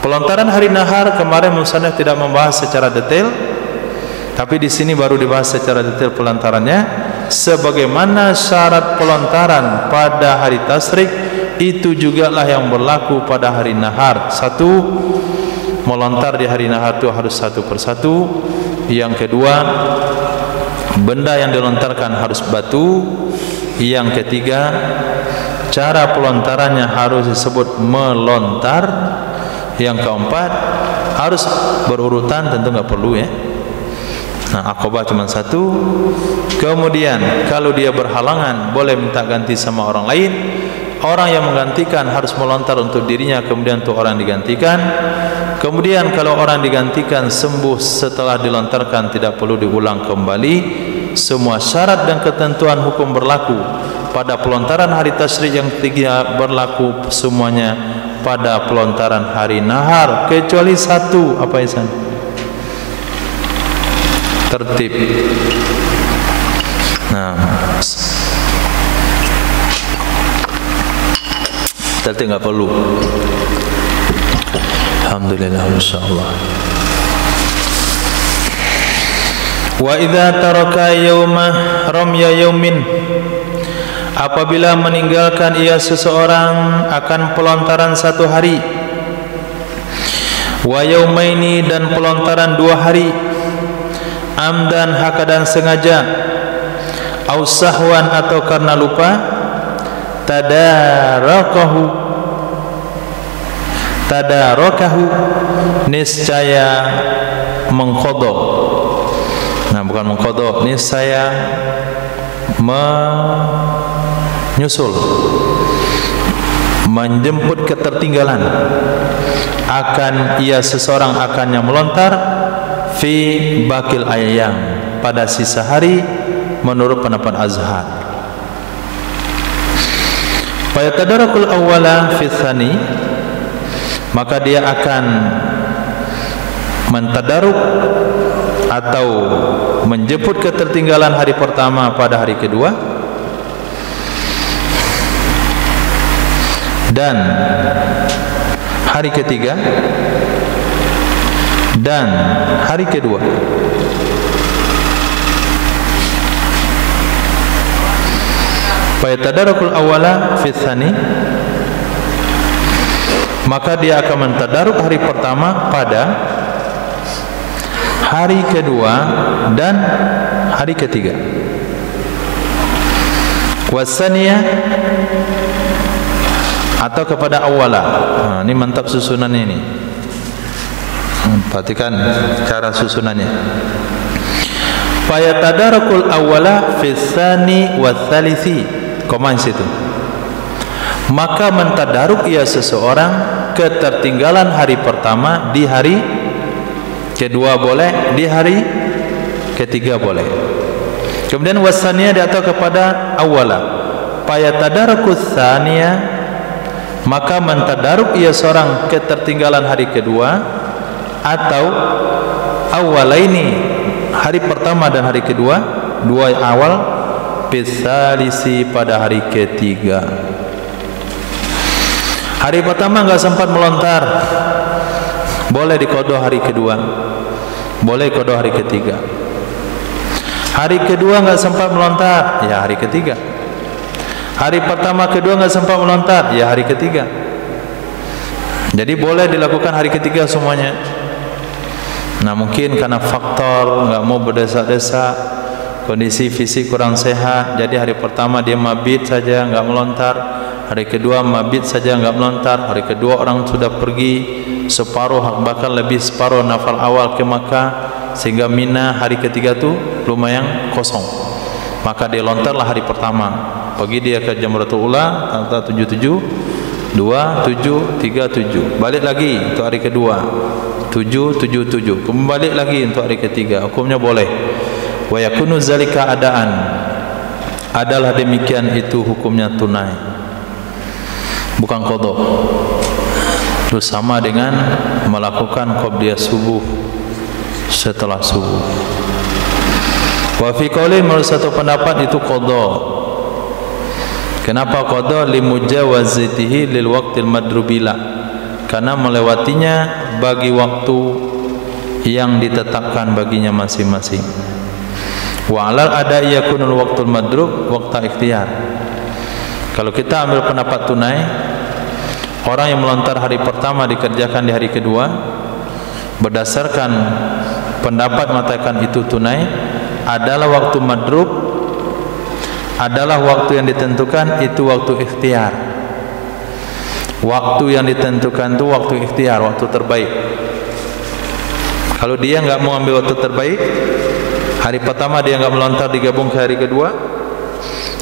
Pelontaran hari nahar kemarin musannaf tidak membahas secara detail, tapi di sini baru dibahas secara detail pelontarannya. Sebagaimana syarat pelontaran pada hari tasrik, itu jugalah yang berlaku pada hari nahar. Satu, melontar di hari nahar itu harus satu persatu. Yang kedua, benda yang dilontarkan harus batu. Yang ketiga, cara pelontarannya harus disebut melontar. Yang keempat, harus berurutan, tentu nggak perlu ya. Nah, akobah cuma satu. Kemudian kalau dia berhalangan boleh minta ganti sama orang lain. Orang yang menggantikan harus melontar untuk dirinya, kemudian untuk orang digantikan. Kemudian kalau orang digantikan sembuh setelah dilontarkan, tidak perlu diulang kembali. Semua syarat dan ketentuan hukum berlaku pada pelontaran hari tasyrik yang ketiga, berlaku semuanya pada pelontaran hari nahar, kecuali satu. Apa Isan? Tertib. Nah, tertib nggak perlu. Alhamdulillah, insyaallah. Wa idza taraka yauma ramya yaumin, apabila meninggalkan ia seseorang akan pelontaran satu hari, wa yaumaini, dan pelontaran 2 hari, amdan, hakadan, sengaja, au sahwan, atau karena lupa, tadarakahu, niscaya mengqadha. Nah, bukan mengqadha, niscaya menyusul, menjemput ketertinggalan, seseorang akan yang melontar fi bakil ayyam, pada sisa hari menurut pendapat Azhar. Fa yatadarakul awwala fi tsani, maka dia akan mentadaruk atau menjemput ketertinggalan hari pertama pada hari kedua, dan hari ketiga, dan hari kedua. Fa yatadarakul awwala fi tsani, maka dia akan mentadaruk hari pertama pada hari kedua dan hari ketiga. Wasaniyah, atau kepada awala. Ini mantap susunan ini. Perhatikan cara susunannya. Fayatadarakul awala fi tsani wa tsalisi. Koma situ. Maka mentadaruk ia seseorang ketertinggalan hari pertama di hari kedua boleh, di hari ketiga boleh. Kemudian wasaniyah di atau kepada awala. Fayatadarakus tsaniyah, maka mentadaruk ia seorang ketertinggalan hari kedua atau awalaini, hari pertama dan hari kedua, dua awal, bisalisi, pada hari ketiga. Hari pertama enggak sempat melontar, boleh diqadha hari kedua, boleh qadha hari ketiga. Hari kedua enggak sempat melontar, ya hari ketiga. Hari pertama kedua enggak sempat melontar, ya hari ketiga. Jadi boleh dilakukan hari ketiga semuanya. Nah, mungkin karena faktor enggak mau berdesak-desak, kondisi fisik kurang sehat, jadi hari pertama dia mabit saja enggak melontar, hari kedua mabit saja enggak melontar, hari kedua orang sudah pergi separuh, bahkan lebih separuh nafal awal ke Makkah, sehingga Mina hari ketiga tu lumayan kosong. Maka dia lontarlah hari pertama. Pergi dia ke Jamratul Ula, tanggal 77, 2, 7, 3, 7. Balik lagi untuk hari kedua, 7, 7, 7. Kembali lagi untuk hari ketiga. Hukumnya boleh. Wa yakunu zalika adaan, adalah demikian itu hukumnya tunai, bukan qadha. Itu sama dengan melakukan qabliyah subuh setelah subuh. Wa fi qaulin, menurut satu pendapat itu qadha. Kenapa qadha? Limujawazatihi lil waqtil madrubila, karena melewatinya bagi waktu yang ditetapkan baginya masing-masing. Wa alal ada yakunul waqtul madrub waqta ikhtiyar. Kalau kita ambil pendapat tunai, orang yang melontar hari pertama dikerjakan di hari kedua, berdasarkan pendapat mengatakan itu tunai, adalah waktu madrub, adalah waktu yang ditentukan, itu waktu ikhtiar. Waktu yang ditentukan itu waktu ikhtiar, waktu terbaik. Kalau dia enggak mau ambil waktu terbaik, hari pertama dia enggak melontar digabung ke hari kedua,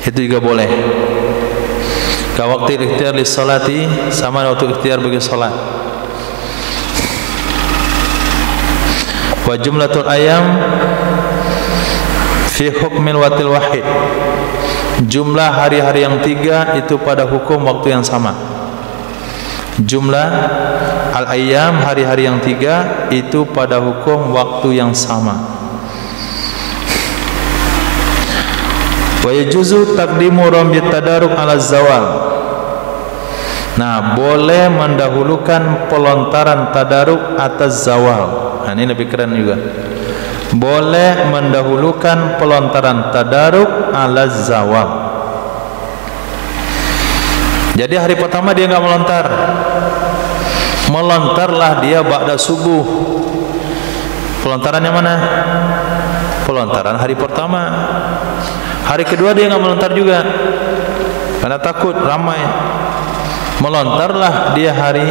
itu juga boleh. Ka waktu ikhtiar lis salati, sama waktu ikhtiar bagi salat. Wa jumlatul ayam fi hukmil watil wahid, jumlah hari-hari yang tiga itu pada hukum waktu yang sama. Jumlah al-ayyam, hari-hari yang tiga itu pada hukum waktu yang sama. Wa yajuzu taqdimu ramyi tadaruk ala zawal. Nah, boleh mendahulukan pelontaran tadaruk atas zawal. Nah, ini lebih keren juga. Boleh mendahulukan pelontaran tadaruk ala zawal. Jadi hari pertama dia enggak melontar, melontarlah dia ba'da subuh. Pelontaran yang mana? Pelontaran hari pertama. Hari kedua dia enggak melontar juga, karena takut ramai. Melontarlah dia hari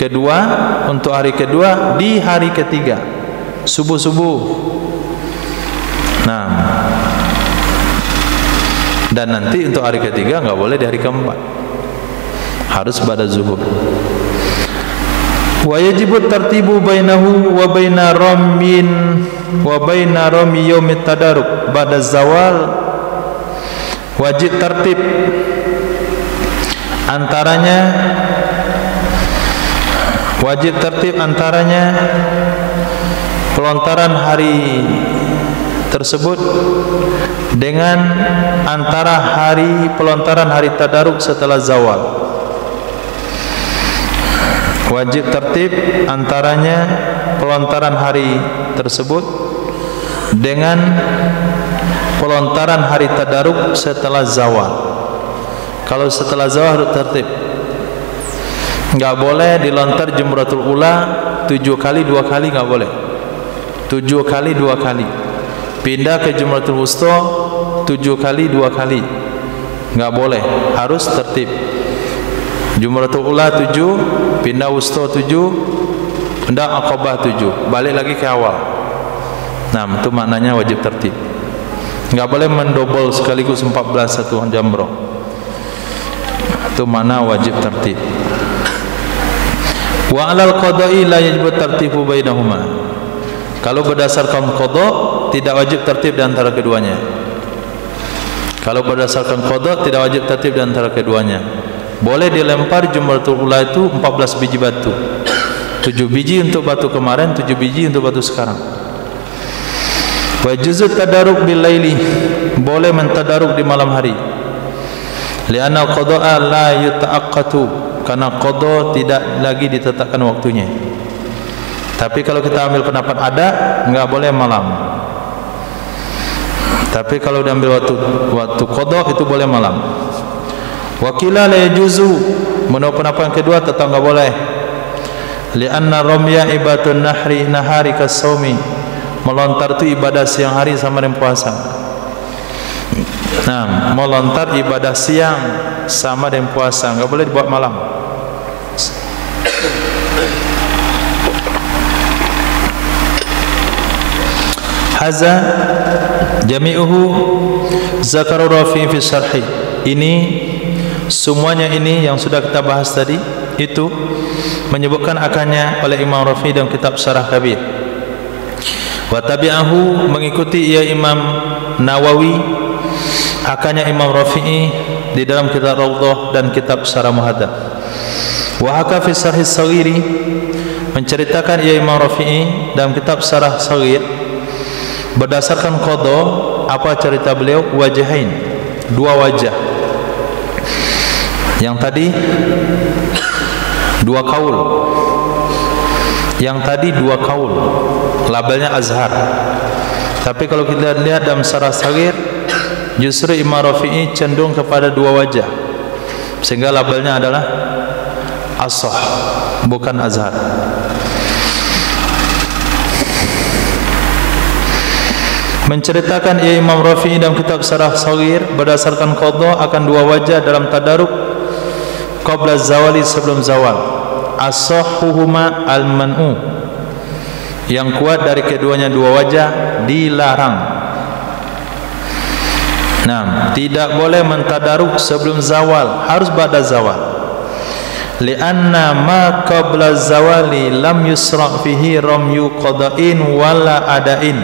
kedua, untuk hari kedua di hari ketiga, subuh-subuh. Nah, dan nanti untuk hari ketiga enggak boleh di hari keempat, harus pada zuhur. Wa yajibu tartibu bainahu wa baina ramyin wa baina rami yaumit tadaruk ba'da zawal. Wajib tertib antaranya pelontaran hari tersebut dengan pelontaran hari tadaruk setelah zawal. Wajib tertib antaranya pelontaran hari tersebut dengan pelontaran hari tadaruk setelah zawal. Kalau setelah zawal harus tertib. Enggak boleh dilontar jumratul ula 7 kali 2 kali, enggak boleh. 7 kali 2 kali. Pindah ke jumratul wusta 7 kali 2 kali. Enggak boleh, harus tertib. Jumratul ula 7, pindah wusta 7, pindah aqabah 7, balik lagi ke awal. Nah, itu maknanya wajib tertib. Enggak boleh mendobol sekaligus 14 satu jamrah. Itu makna wajib tertib. Wa 'alal qada'i la yajibu tartibu bainahuma. Kalau berdasarkan qada tidak wajib tertib di antara keduanya. Kalau berdasarkan qada tidak wajib tertib di antara keduanya. Boleh dilempar jumratul ula itu 14 biji batu. 7 biji untuk batu kemarin, 7 biji untuk batu sekarang. Wa juzut tadaruk bil laili, boleh mentadaruk di malam hari. Li'anna qada'a la yuta'aqqatu, karena qada tidak lagi ditetapkan waktunya. Tapi kalau kita ambil pendapat ada, enggak boleh malam. Tapi kalau diambil waktu qada itu boleh malam. Wakila la yajuzu, menurut pendapat yang kedua tetap enggak boleh. Li'anna ramya ibadatun nahari kasaumi, melontar itu ibadah siang hari sama dengan puasa. Nah, melontar ibadah siang sama dengan puasa, enggak boleh dibuat malam. Haza jami'uhu zakaru Rafi fi syarhi. Ini semuanya ini yang sudah kita bahas tadi itu menyebutkan akannya oleh Imam Rafi dalam kitab Syarah Kabir. Wa tabi'ahu, mengikuti ia Imam Nawawi akannya Imam Rafi'i di dalam kitab Raudhah dan kitab Syarah Muhadzab. Wa haka fi Syarh Shaghiri, menceritakan ia Imam Rafi'i dalam kitab Syarah Shaghir berdasarkan qada. Apa cerita beliau? Wajahain, 2 wajah. Yang tadi 2 kaul, yang tadi 2 kaul, labelnya Azhar. Tapi kalau kita lihat dalam Syarah Shaghir, justru Imam Rafi'i cenderung kepada 2 wajah, sehingga labelnya adalah As-Sah, bukan Azhar. Menceritakan ia Imam Rafi'i dalam kitab Syarah Shaghir berdasarkan qada akan 2 wajah dalam tadaruk qabla zawali, sebelum zawal. As-sahhuhuma al-man'u, yang kuat dari keduanya 2 wajah dilarang. Nah, tidak boleh mentadaruk sebelum zawal, harus ba'da zawal. Li'anna ma qabla zawali lam yusra' fihi ramyu qada'in wala ada'in,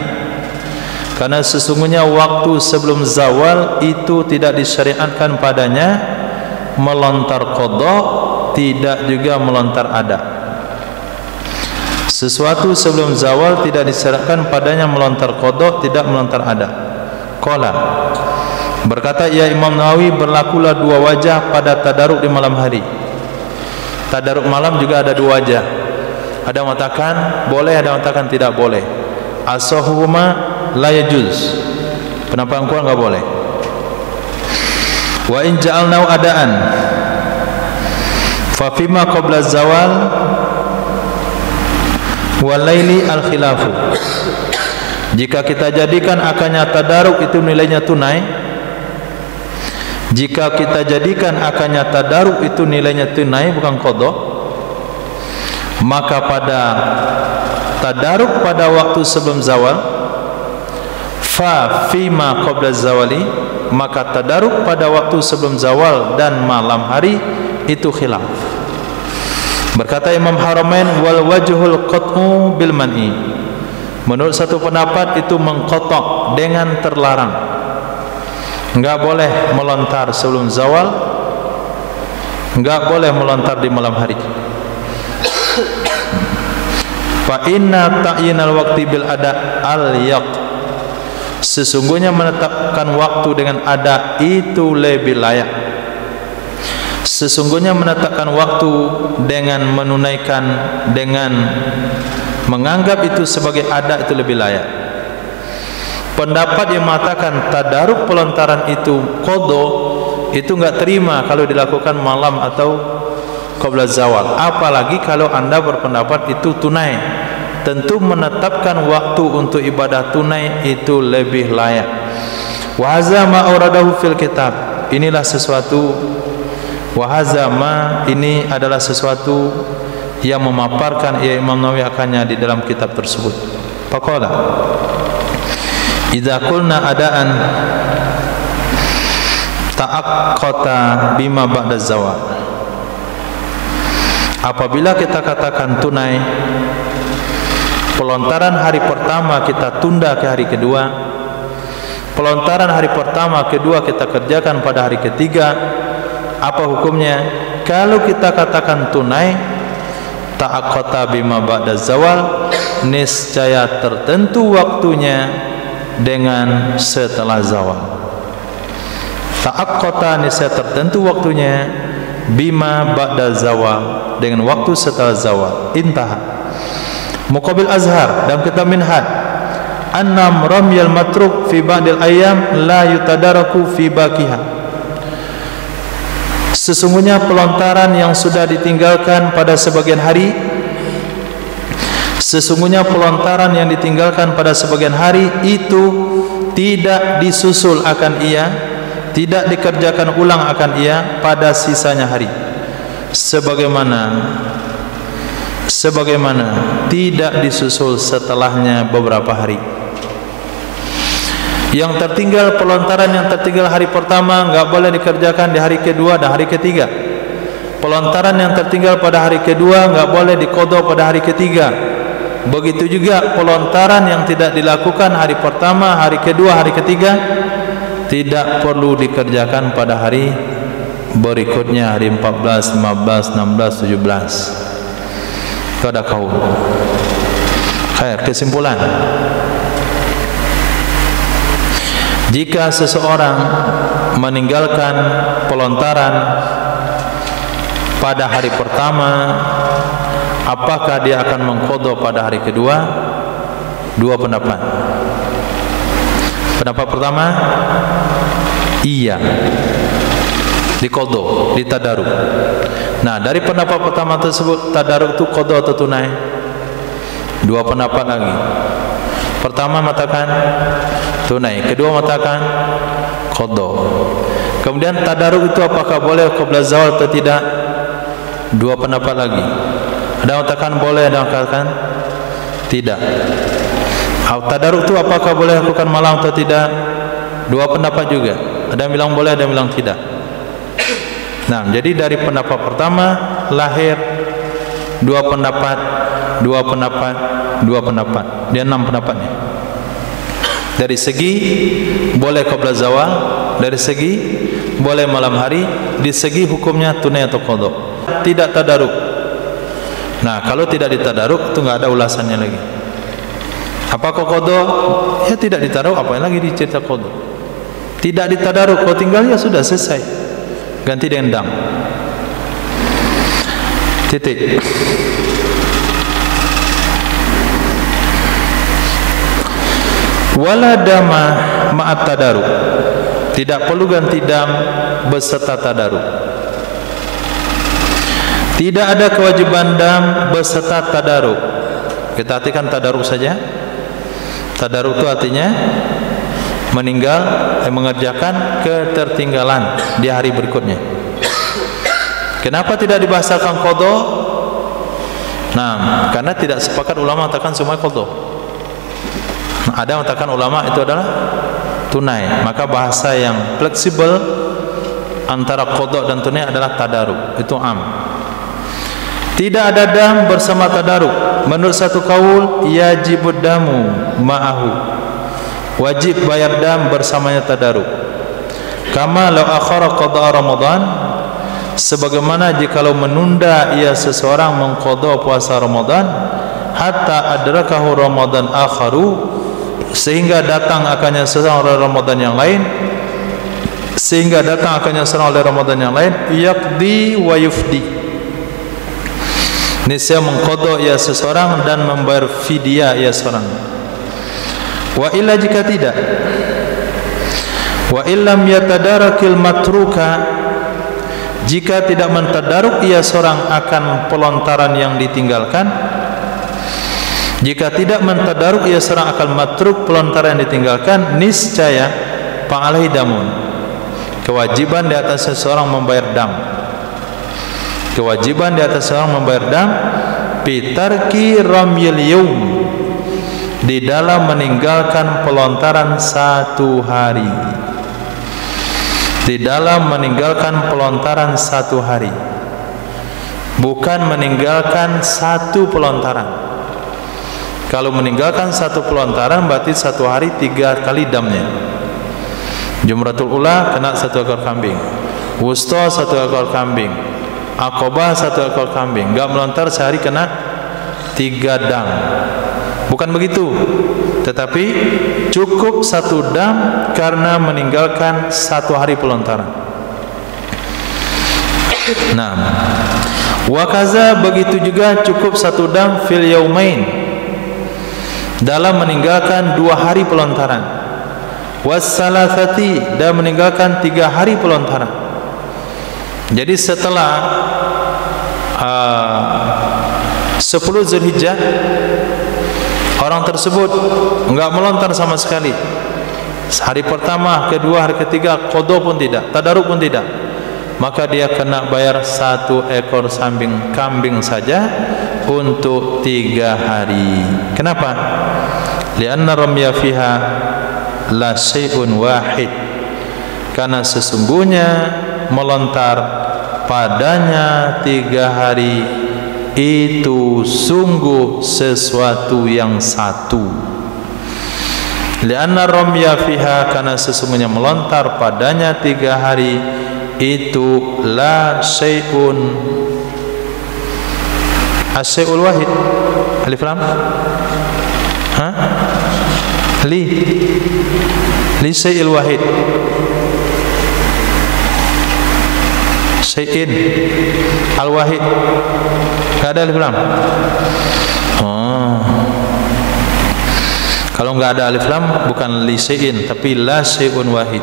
karena sesungguhnya waktu sebelum zawal itu tidak disyariatkan padanya melontar qada, tidak juga melontar ada. Sesuatu sebelum zawal tidak disyariatkan padanya melontar qada, tidak melontar ada. Qala, berkata ia Imam Nawawi, berlakulah 2 wajah pada tadaruk di malam hari. Tadaruk malam juga ada 2 wajah. Ada yang mengatakan boleh, ada yang mengatakan tidak boleh. As-sahhuma la yajuz, pendapat yang kuat enggak boleh. Wa in ja'alnahu adaan fa fima qabla zawal wal laili al khilafu, jika kita jadikan akannya tadaruk itu nilainya tunai, jika kita jadikan akannya tadaruk itu nilainya tunai bukan qada, maka pada tadaruk pada waktu sebelum zawal, fa fima qabla zawali, maka tadaruk pada waktu sebelum zawal dan malam hari itu khilaf. Berkata Imam Haramain, wal wajhul qat'u bil man'i. Menurut satu pendapat itu mengkotok dengan terlarang. Enggak boleh melontar sebelum zawal, enggak boleh melontar di malam hari. Fa inna ta'yinal waqti bil ada al-yaq. Sesungguhnya menetapkan waktu dengan ada itu lebih layak. Sesungguhnya menetapkan waktu dengan menunaikan, dengan menganggap itu sebagai ada itu lebih layak. Pendapat yang mengatakan tadaruk pelontaran itu qada, itu enggak terima kalau dilakukan malam atau qabla zawal. Apalagi kalau Anda berpendapat itu tunai. Tentu menetapkan waktu untuk ibadah tunai itu lebih layak. Wa hadza ma awradahu fil kitab. Inilah sesuatu, wa hadza ma, ini adalah sesuatu yang memaparkan Imam Nawawi akannya di dalam kitab tersebut. Faqala idza qulna adaan ta'aqqata bima ba'da zawal. Apabila kita katakan tunai, pelontaran hari pertama kita tunda ke hari kedua, pelontaran hari pertama kedua kita kerjakan pada hari ketiga, apa hukumnya? Kalau kita katakan tunai, ta'aqqata bima ba'da zawal, niscaya tertentu waktunya dengan setelah zawal. Ta'aqqata, niscaya tertentu waktunya, bima ba'da zawal, dengan waktu setelah zawal. Intaha. Muqabil Azhar dalam kitab Minhaj, annam ramyal matruk fi ba'dil ayyam la yutadaraku fi baqiha. Sesungguhnya pelontaran yang sudah ditinggalkan pada sebagian hari, sesungguhnya pelontaran yang ditinggalkan pada sebagian hari itu tidak disusul akan ia, tidak dikerjakan ulang akan ia pada sisanya hari, sebagaimana tidak disusul setelahnya beberapa hari. Yang tertinggal, pelontaran yang tertinggal hari pertama enggak boleh dikerjakan di hari kedua dan hari ketiga. Pelontaran yang tertinggal pada hari kedua enggak boleh diqadha pada hari ketiga. Begitu juga pelontaran yang tidak dilakukan hari pertama, hari kedua, hari ketiga tidak perlu dikerjakan pada hari berikutnya, hari 14, 15, 16, 17. Itu ada kaul. Khair, kesimpulan. Jika seseorang meninggalkan pelontaran pada hari pertama, apakah dia akan mengqadha pada hari kedua? Dua pendapat. Pendapat pertama, iya, diqadha, ditadaruk. Nah, dari pendapat pertama tersebut, tadaruk itu qadha atau tunai? Dua pendapat lagi. Pertama mengatakan tunai, kedua mengatakan qadha. Kemudian tadaruk itu apakah boleh qabla zawal atau tidak? Dua pendapat lagi. Ada yang mengatakan boleh, ada yang mengatakan tidak. Tadaruk itu apakah boleh lakukan malam atau tidak? Dua pendapat juga. Ada yang bilang boleh, ada yang bilang tidak. Nah, jadi dari pendapat pertama lahir dua pendapat. Dia 6 pendapatnya. Dari segi boleh qabla zawal, dari segi boleh malam hari, di segi hukumnya tunai atau qadha. Tidak tadaruk. Nah, kalau tidak ditadaruk itu enggak ada ulasannya lagi. Apakah qadha? Ya tidak ditadaruk, apa yang lagi dicerita qadha. Tidak ditadaruk, kalau tinggal ya sudah selesai. Ganti dengan dam. Titik. Wala dama ma'at tadaruk. Tidak perlu ganti dam beserta tadaruk. Tidak ada kewajiban dam beserta tadaruk. Kita artikan tadaruk saja. Tadaruk itu artinya meninggal, mengerjakan ketertinggalan di hari berikutnya. Kenapa tidak dibahasakan qadha? Nah, karena tidak sepakat ulama mengatakan semua qadha. Ada yang mengatakan ulama itu adalah tunai. Maka bahasa yang fleksibel antara qadha dan tunai adalah tadaruk. Itu am. Tidak ada dam bersama tadaruk. Menurut satu kaul, yajibud damu ma'ahu. Wajib bayar dam bersamanya tadaruk. Kama law akhara qada Ramadan, sebagaimana jikalau menunda ia seseorang mengqada puasa Ramadan hatta adrakahu Ramadan akharu, sehingga datang akannya seorang Ramadan yang lain, yaqdi wa yufdi. Nisya mengqada ia seseorang dan membayar fidyah ia seorang. Wa illa jika tidak, wa illam yatadarakil matruka, jika tidak mentadaruk ia seorang akan pelontaran yang ditinggalkan, jika tidak mentadaruk ia seorang akan matruk pelontaran yang ditinggalkan, niscaya fa'alaihi damun, kewajiban di atas seseorang membayar dam. Kewajiban di atas seseorang membayar dam bitarki ramyil yaum, di dalam meninggalkan pelontaran satu hari. Di dalam meninggalkan pelontaran satu hari, bukan meninggalkan satu pelontaran. Kalau meninggalkan satu pelontaran berarti satu hari 3 kali damnya. Jumratul ula kena 1 ekor kambing, wusta 1 ekor kambing, Aqabah 1 ekor kambing. Enggak melontar sehari kena 3 dam. Bukan begitu, tetapi cukup 1 dam karena meninggalkan 1 hari pelontaran. Nah, wakaza begitu juga cukup 1 dam fil yaumain, dalam meninggalkan 2 hari pelontaran. Wassalasati, dan meninggalkan 3 hari pelontaran. Jadi setelah 10 Zulhijjah orang tersebut enggak melontar sama sekali. Hari pertama, kedua, hari ketiga qada pun tidak, tadaruk pun tidak, maka dia kena bayar 1 ekor kambing saja untuk 3 hari. Kenapa? Lianna ramya fiha la syai'un wahid, karena sesungguhnya melontar padanya 3 hari itu sungguh sesuatu yang satu. Lianna ramya fiha, karena sesungguhnya melontar padanya 3 hari itu la syai'un, asyai'ul wahid, alif lam, li syai'il wahid, syai'in al-wahid, enggak ada alif lam. Kalau enggak ada alif lam bukan li syai'in, tapi la syai'un wahid,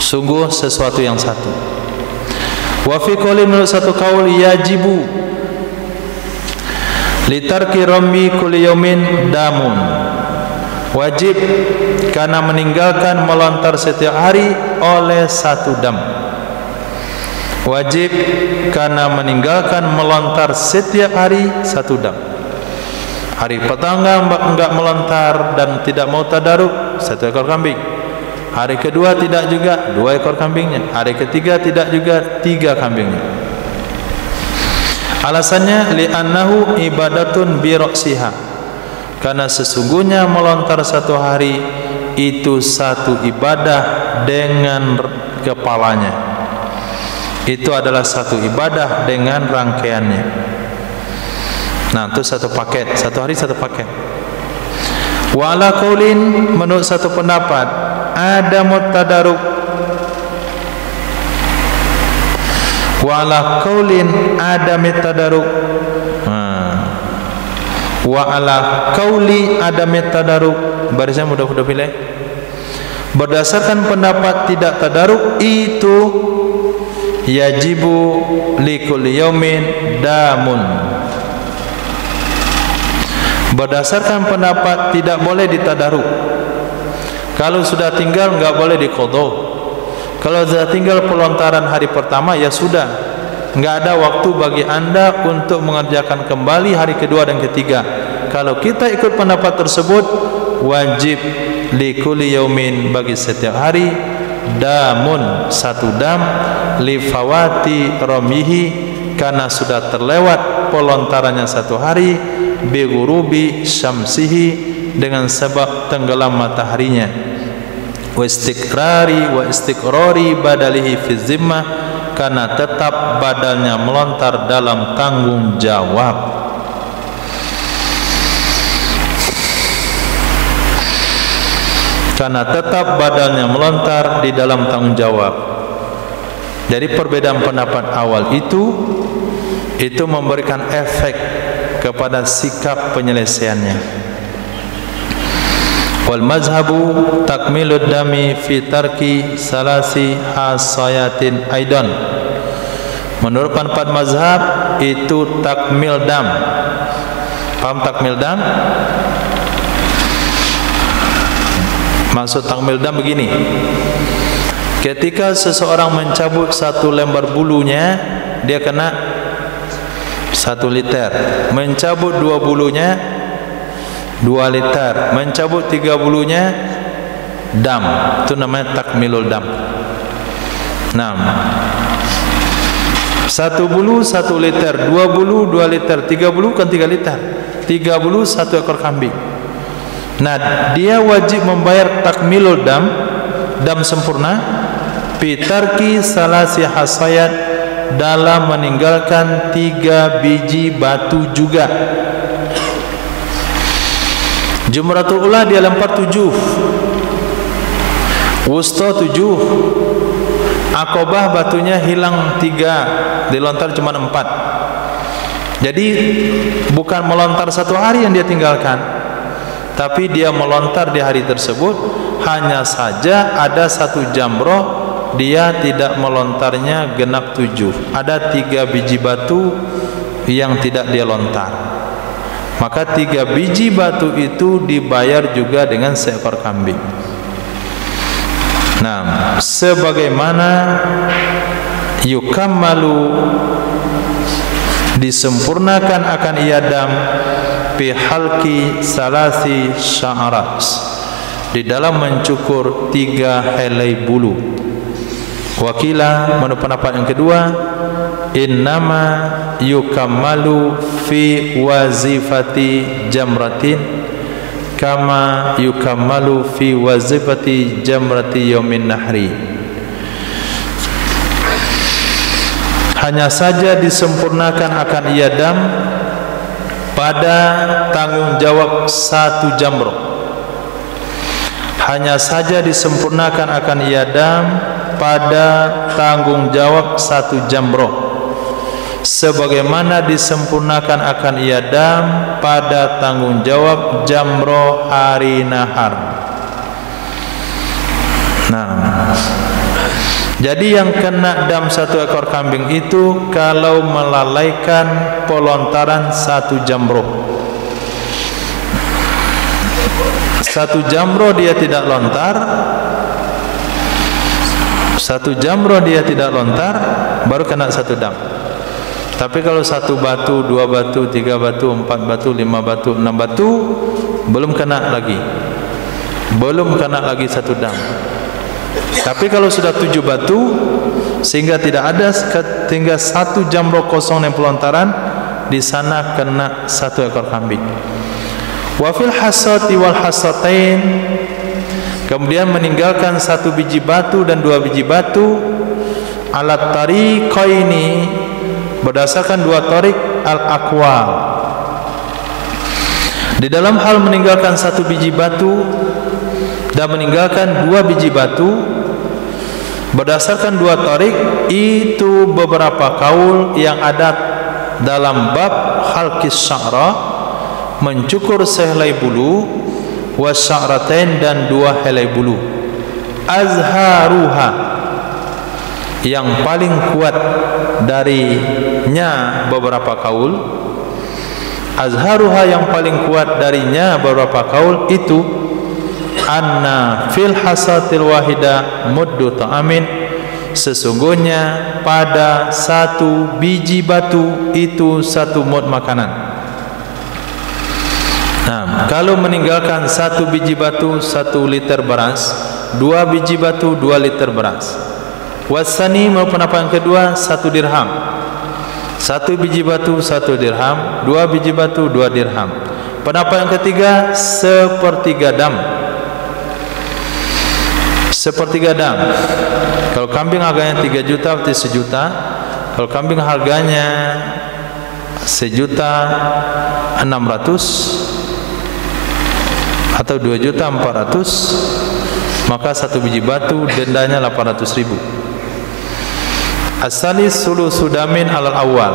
sungguh sesuatu yang satu. Wa fi qouli, menurut satu kaul, yajibu litarki rammi kulli yaumin damun, wajib karena meninggalkan melontar setiap hari oleh 1 dam. Wajib karena meninggalkan melontar setiap hari 1 dam. Hari pertama enggak melontar dan tidak mau tadaruk, 1 ekor kambing. Hari kedua tidak juga, 2 ekor kambingnya. Hari ketiga tidak juga, 3 kambingnya. Alasannya li'annahu ibadatun bi ra'siha, karena sesungguhnya melontar 1 hari itu 1 ibadah dengan kepalanya. Itu adalah 1 ibadah dengan rangkaiannya. Nah, itu 1 paket, 1 hari 1 paket. Wa ala qaulin, menurut satu pendapat, ada mutadaruk. Wa ala qaulin ada mitadaruk. Wa ala qauli ada mitadaruk. Barisnya mudah pilih. Berdasarkan pendapat tidak tadaruk itu yajibu likulli yaumin damun. Berdasarkan pendapat tidak boleh ditadaruk. Kalau sudah tinggal enggak boleh diqadha. Kalau sudah tinggal pelontaran hari pertama, ya sudah, enggak ada waktu bagi Anda untuk mengerjakan kembali hari kedua dan ketiga. Kalau kita ikut pendapat tersebut, wajib likulli yaumin, bagi setiap hari, damun 1 dam, li fawati ramihi, karena sudah terlewat pelontarannya satu hari, bi ghurubi syamsihi, dengan sebab tenggelam mataharinya, wa istiqrari badalihi fi zimmah, karena tetap badalnya melontar dalam tanggung jawab. Karena tetap badalnya melontar di dalam tanggung jawab. Jadi perbedaan pendapat awal itu memberikan efek kepada sikap penyelesaiannya. Wal mazhabu takmilud dami fi tarki salasi hasayatin aidan. Menurut pendapat mazhab itu takmil dam. Paham takmil dam? Maksud takmil dam begini: ketika seseorang mencabut satu lembar bulunya, dia kena 1 liter. Mencabut 2 bulunya 2 liter. Mencabut 3 bulunya dam. Itu namanya takmilul dam. 6. 1 bulu 1 liter, 2 bulu 2 liter, 3 bulu kan 3 liter. 3 bulu 1 ekor kambing. Nah, dia wajib membayar takmilul dam, dam sempurna, pitarki salasi hasayat, dalam meninggalkan 3 biji batu juga. Jumratul ula dia lempar 7, wusta 7, akobah batunya hilang 3, dilontar cuma 4. Jadi bukan melontar satu hari yang dia tinggalkan, tapi dia melontar di hari tersebut. Hanya saja ada 1 jamroh dia tidak melontarnya genap 7. Ada 3 biji batu yang tidak dia lontar. Maka 3 biji batu itu dibayar juga dengan seekor kambing. Nah, sebagaimana yukammalu, disempurnakan akan iadam, bihalki salasi sya'arat, di dalam mencukur 3 helai bulu. Wakila, menurut pendapat yang kedua, innama yukammalu fi wazifati jamratin kama yukammalu fi wazifati jamrati yaumin nahri. Hanya saja disempurnakan akan iadam pada tanggung jawab 1 jamroh. Hanya saja disempurnakan akan iadam pada tanggung jawab 1 jamroh, sebagaimana disempurnakan akan iadam pada tanggung jawab jamroh hari nahar. Nah, jadi yang kena dam 1 ekor kambing itu kalau melalaikan pelontaran 1 jamroh. 1 jamroh dia tidak lontar, 1 jamroh dia tidak lontar, baru kena 1 dam. Tapi kalau 1 batu, 2 batu, 3 batu, 4 batu, 5 batu, 6 batu, belum kena lagi. Belum kena lagi 1 dam. Tapi kalau sudah 7 batu, sehingga tidak ada tinggal 1 jamroh kosong yang pelontaran, di sana kena 1 ekor kambing. Wa fil hasati wal hasatain, kemudian meninggalkan 1 biji batu dan 2 biji batu, alat tariqaini, berdasarkan 2 tarik al-aqwal. Di dalam hal meninggalkan 1 biji batu dan meninggalkan 2 biji batu, berdasarkan 2 tarik itu beberapa kaul yang ada dalam bab halqis sya'ra, mencukur sehelai bulu, wasya'ratain, dan 2 helai bulu. Azharuha, yang paling kuat darinya beberapa kaul, azharuha yang paling kuat darinya beberapa kaul itu, anna fil hasatil wahida muddu ta'amin, sesungguhnya pada 1 biji batu itu 1 mud makanan. Nah, kalau meninggalkan 1 biji batu 1 liter beras, 2 biji batu 2 liter beras. Wasani, pendapat yang kedua, 1 dirham. 1 biji batu 1 dirham, 2 biji batu 2 dirham. Pendapat yang ketiga, sepertiga dam. Sepertiga dam. Kalau kambing harganya 3 juta berarti 1 juta. Kalau kambing harganya 1.600.000 atau 2.400.000, maka 1 biji batu dendanya 800.000. As-salis sulusu damin alal awal.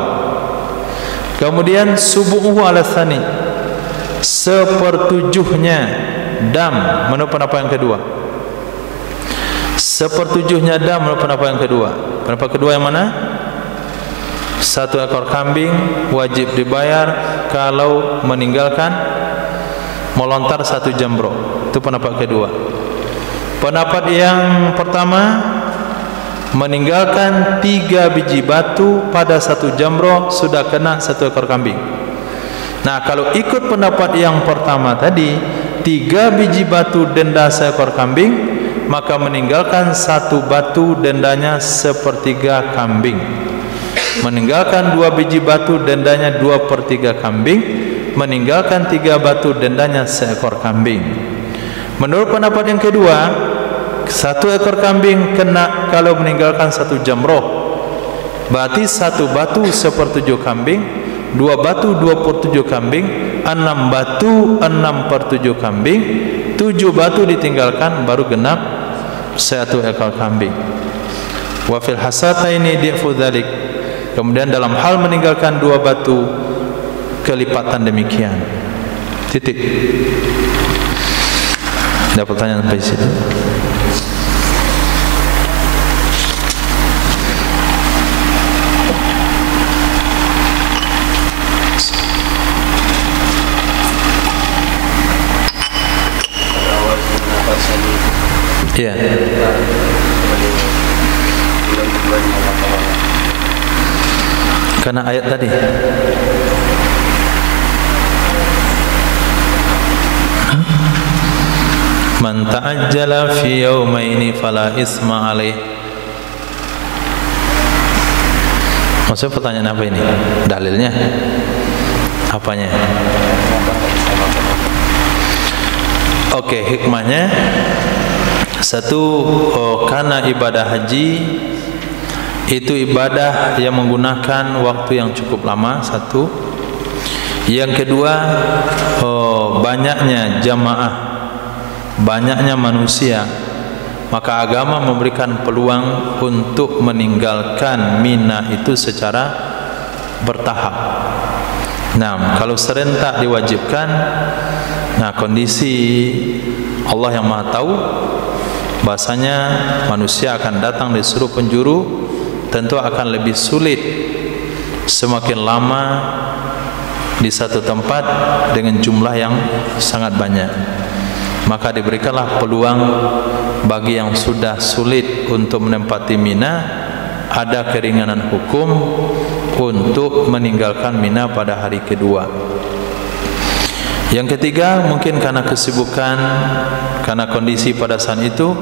Kemudian subu'uhu ala tsani, sepertujuhnya dam menurut pendapat yang kedua. Sepertujuhnya dam menurut pendapat yang kedua. Pendapat kedua yang mana? 1 ekor kambing wajib dibayar kalau meninggalkan melontar 1 jamroh. Itu pendapat kedua. Pendapat yang pertama, meninggalkan 3 biji batu pada 1 jamroh sudah kena 1 ekor kambing. Nah, kalau ikut pendapat yang pertama tadi, 3 biji batu denda 1 ekor kambing, maka meninggalkan 1 batu dendanya sepertiga kambing. Meninggalkan 2 biji batu dendanya 2/3 kambing. Meninggalkan 3 batu dendanya 1 ekor kambing. Menurut pendapat yang kedua, 1 ekor kambing kena kalau meninggalkan 1 jamroh. Berarti 1 batu 1/7 kambing, 2 batu 2/7 kambing, 6 batu 6/7 kambing, 7 batu ditinggalkan baru genap 1 ekor kambing. Wa fil hasataini di'fu dzalik. Kemudian dalam hal meninggalkan 2 batu, kelipatan demikian. Titik. Ada pertanyaan sampai situ? Iya. Karena ayat tadi. Man ta'ajjala fi yawmaini fala isma alaih. Maksudnya pertanyaan apa ini? Dalilnya? Apanya? Oke, hikmahnya satu, karena ibadah haji itu ibadah yang menggunakan waktu yang cukup lama, satu. Yang kedua, banyaknya jamaah, banyaknya manusia, maka agama memberikan peluang untuk meninggalkan Mina itu secara bertahap. Nah, kalau serentak diwajibkan, nah kondisi Allah yang Maha Tahu, bahasanya manusia akan datang di seluruh penjuru, tentu akan lebih sulit semakin lama di satu tempat dengan jumlah yang sangat banyak. Maka diberikanlah peluang bagi yang sudah sulit untuk menempati Mina, ada keringanan hukum untuk meninggalkan Mina pada hari kedua. Yang ketiga, mungkin karena kesibukan, karena kondisi pada saat itu,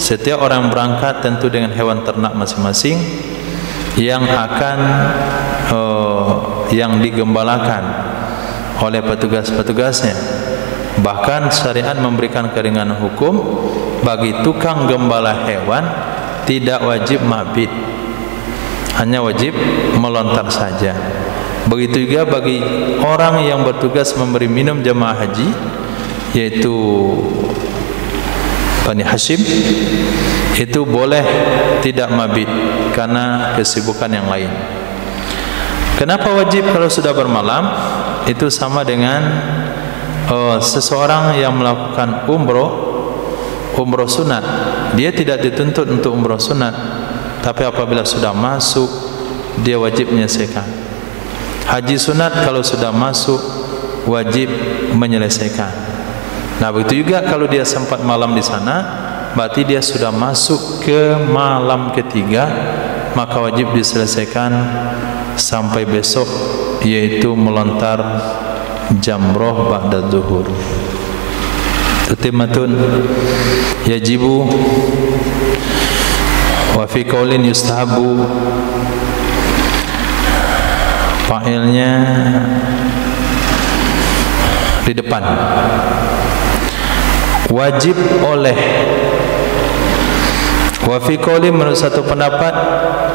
setiap orang berangkat tentu dengan hewan ternak masing-masing yang akan yang digembalakan oleh petugas-petugasnya. Bahkan syariat memberikan keringanan hukum bagi tukang gembala hewan, tidak wajib mabit, hanya wajib melontar saja. Begitu juga bagi orang yang bertugas memberi minum jemaah haji, yaitu Bani Hashim, itu boleh tidak mabit karena kesibukan yang lain. Kenapa wajib kalau sudah bermalam? Itu sama dengan seseorang yang melakukan umroh sunat. Dia tidak dituntut untuk umroh sunat, tapi apabila sudah masuk, dia wajib menyelesaikan. Haji sunat kalau sudah masuk, wajib menyelesaikan. Nah, begitu juga kalau dia sempat malam di sana, berarti dia sudah masuk ke malam ketiga, maka wajib diselesaikan sampai besok, yaitu melontar jamroh ba'da zuhur. Tutimatun yajibu wa fi qaulin yustahabu. Fa'ilnya di depan. Wajib oleh. Wa fi qouli, menurut satu pendapat,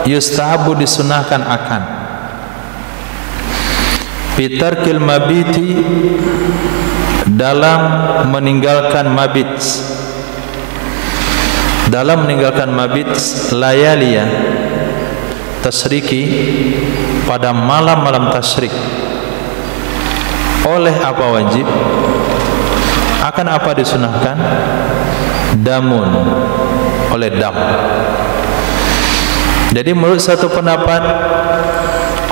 yustahabu, disunahkan akan. Bitarkil mabiti, dalam meninggalkan mabit. Dalam meninggalkan mabit layaliya tasriki, pada malam-malam tasyrik. Oleh apa wajib? Akan apa disunahkan? Damun, oleh dam. Jadi menurut satu pendapat,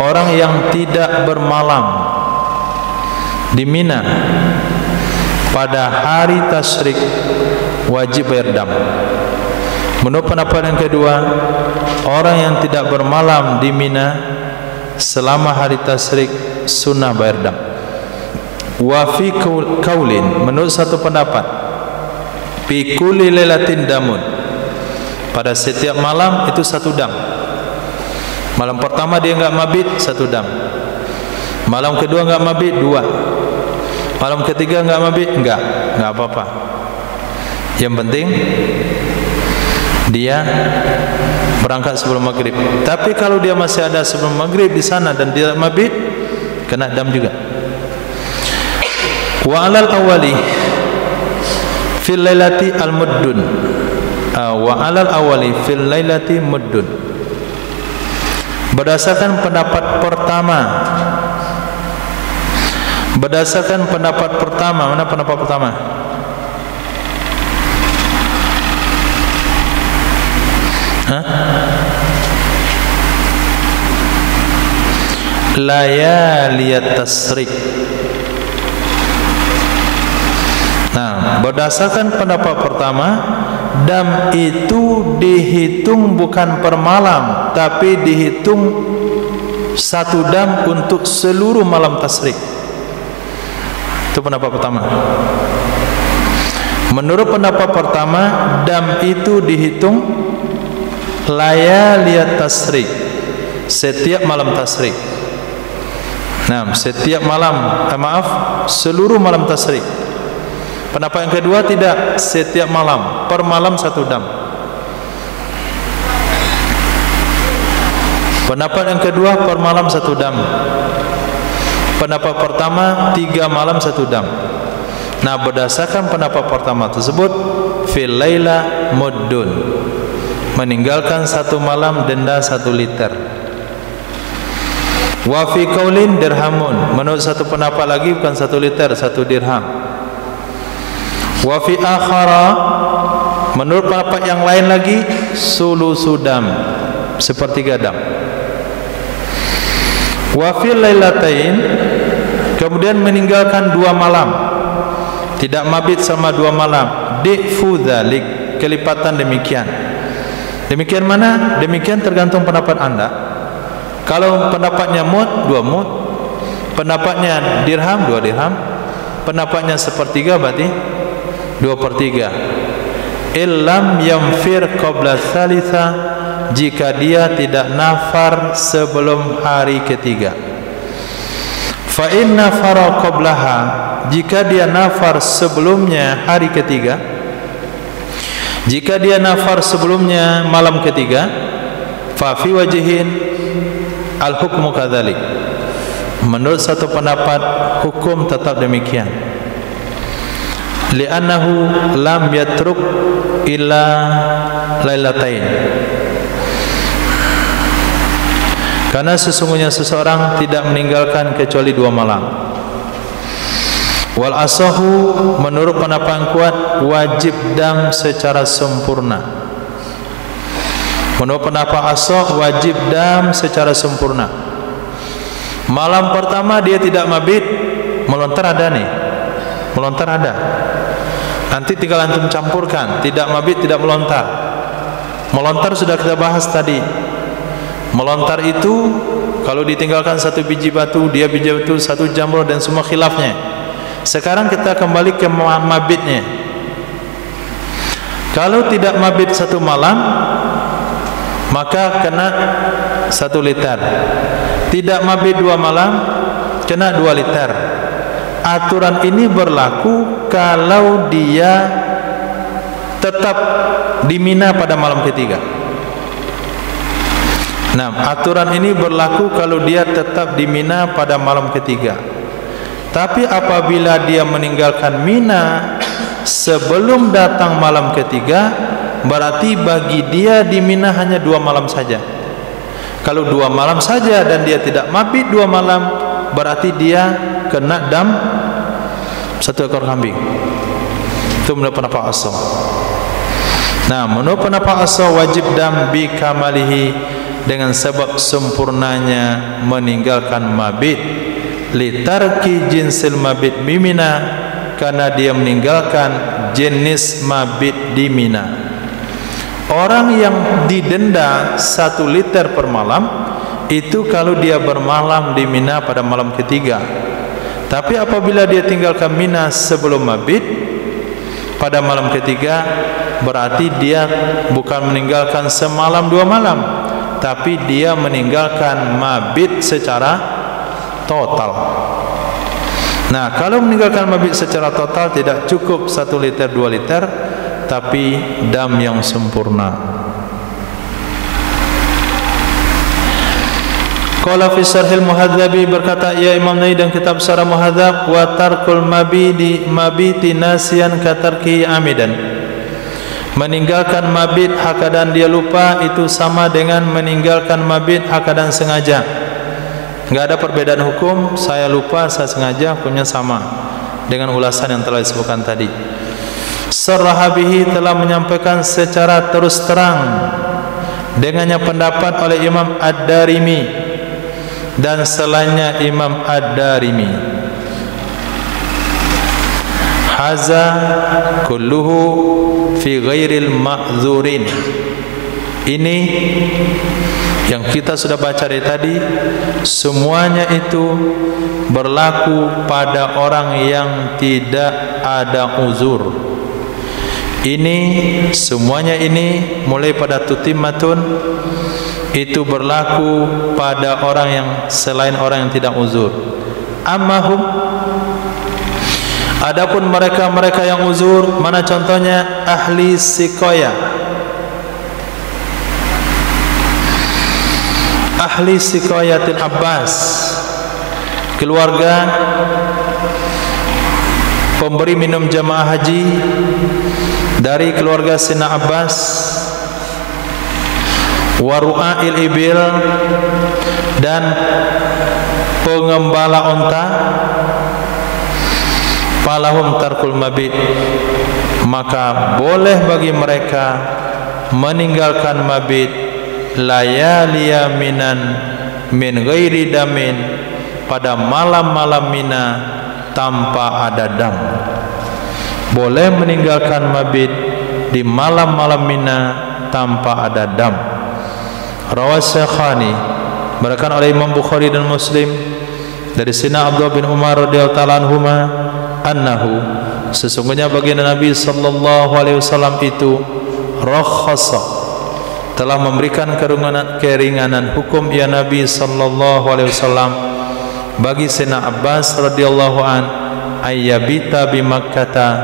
orang yang tidak bermalam di Mina pada hari tasyrik wajib bayar dam. Menurut pendapat yang kedua, orang yang tidak bermalam di Mina selama hari tasyrik sunnah bayar dam. Wa fi kaulin, menurut satu pendapat, fi kulli lailatin damun, pada setiap malam itu satu dam. Malam pertama dia enggak mabit, satu dam. Malam kedua enggak mabit, dua. Malam ketiga enggak mabit, enggak apa-apa. Yang penting dia berangkat sebelum maghrib. Tapi kalau dia masih ada sebelum maghrib di sana dan dia mabit, kena dam juga. Wa alal awali fil lailati al muddun. Wa alal awali fil lailati muddun. Berdasarkan pendapat pertama, mana pendapat pertama? Layaliyat tasrik. Nah, berdasarkan pendapat pertama, dam itu dihitung bukan per malam, tapi dihitung satu dam untuk seluruh malam tasyrik. Itu pendapat pertama. Menurut pendapat pertama, dam itu dihitung layaliyat tasyrik, setiap malam tasyrik. Nah, setiap malam, seluruh malam tasyrik. Pendapat yang kedua tidak, setiap malam, per malam satu dam. Pendapat yang kedua, per malam satu dam. Pendapat pertama, 3 malam satu dam. Nah, berdasarkan pendapat pertama tersebut, fil laila muddun, meninggalkan satu malam denda 1 liter. Wa fi qaulin dirhamun, menurut satu pendapat lagi bukan 1 liter, 1 dirham. Wa fi akhara, menurut pendapat yang lain lagi, sulusu dam, sepertiga dam. Wa fil lailatain, kemudian meninggalkan 2 malam, tidak mabit sama 2 malam, di'fu dzalik, kelipatan demikian. Demikian mana? Demikian tergantung pendapat anda. Kalau pendapatnya mud, 2 mud. Pendapatnya dirham, 2 dirham. Pendapatnya sepertiga berarti 2/3. Illam yamfir qabla thalitha, jika dia tidak nafar sebelum hari ketiga. Fa inna fara qablaha, jika dia nafar sebelumnya hari ketiga, jika dia nafar sebelumnya malam ketiga, fa fi wajhin al hukmu kadzalik, menurut satu pendapat hukum tetap demikian. Li'annahu lam yatruk illa lailatain, karena sesungguhnya seseorang tidak meninggalkan kecuali 2 malam. Wal asahu, menurut pendapat yang kuat, wajib dam secara sempurna. Menurut pendapat asah, wajib dam secara sempurna. Malam pertama dia tidak mabit, melontar ada nih, melontar ada. Nanti tinggal antum campurkan, tidak mabit, tidak melontar. Melontar sudah kita bahas tadi. Melontar itu kalau ditinggalkan 1 biji batu, dia biji batu 1 jamrah dan semua khilafnya. Sekarang kita kembali ke mabitnya. Kalau tidak mabit 1 malam, maka kena 1 liter. tidak mabit 2 malam, kena 2 liter. Aturan ini berlaku kalau dia tetap di Mina pada malam ketiga. Nah, aturan ini berlaku kalau dia tetap di Mina pada malam ketiga. Tapi apabila dia meninggalkan Mina sebelum datang malam ketiga, berarti bagi dia di Mina hanya 2 malam saja. Kalau 2 malam saja dan dia tidak mabit 2 malam, berarti dia kena dam 1 ekor kambing. Itu menurut pendapat asal. Nah, menurut pendapat asal wajib dam bi kamalihi, dengan sebab sempurnanya meninggalkan mabit, litarki jinsil mabit mimina, karena dia meninggalkan jenis mabit di Mina. Orang yang didenda 1 liter per malam itu kalau dia bermalam di Mina pada malam ketiga. Tapi apabila dia tinggalkan Mina sebelum mabit pada malam ketiga, berarti dia bukan meninggalkan semalam 2 malam, tapi dia meninggalkan mabit secara total. Nah, kalau meninggalkan mabit secara total tidak cukup 1 liter 2 liter, tapi dam yang sempurna. Qala fi Syarhil Muhadzabi, berkata ya Imam Nawawi dan kitab Syarah Muhadzab, wa tarkul mabiti nasiyan katarki amidan. Meninggalkan mabit hakadan dia lupa itu sama dengan meninggalkan mabit hakadan sengaja. Enggak ada perbedaan hukum, saya lupa, saya sengaja, hukumnya sama dengan ulasan yang telah disebutkan tadi. Sarrahabihi, telah menyampaikan secara terus terang dengannya pendapat oleh Imam Ad-Darimi dan selainnya Imam Ad-Darimi. Haza kulluhu fi ghairil ma'dzurin. Ini yang kita sudah baca dari tadi, semuanya itu berlaku pada orang yang tidak ada uzur. Ini semuanya ini mulai pada tutimmatun itu berlaku pada orang yang selain orang yang tidak uzur. Ammahum, adapun mereka yang uzur, mana contohnya? Ahli sikoya, ahli sikoyatil Abbas, keluarga pemberi minum jamaah haji dari keluarga Sina Abbas. Waru'ail ibil, dan pengembala onta. Falahum tarkul mabit, maka boleh bagi mereka meninggalkan mabit layaliya minan min ghairi damin, pada malam-malam Mina tanpa ada dam. Boleh meninggalkan mabit di malam-malam Mina tanpa ada dam. Rawas Syekhani, berikan oleh Imam Bukhari dan Muslim dari Sina Abdullah bin Umar radhiyallahu ta'ala anhuma, annahu, sesungguhnya baginda Nabi sallallahu alaihi wasallam itu rakhasa, telah memberikan keringanan hukum ya Nabi sallallahu alaihi wasallam bagi Sina Abbas radhiyallahu an ayyabita bi Makkah,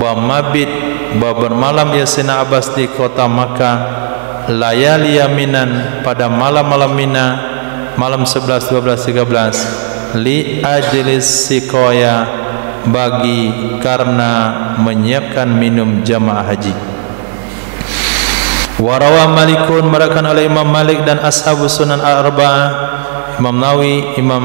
bahwa mabit, bahwa bermalam ya Sina Abbas di kota Makkah, layali yaminan, pada malam-malam Mina, malam 11, 12, 13, li ajlis sikoya, bagi karena menyiapkan minum jamaah haji. Warawa Malikun, merakan oleh Imam Malik dan Ashabu Sunan Al-Arba'ah, Imam Nawawi, Imam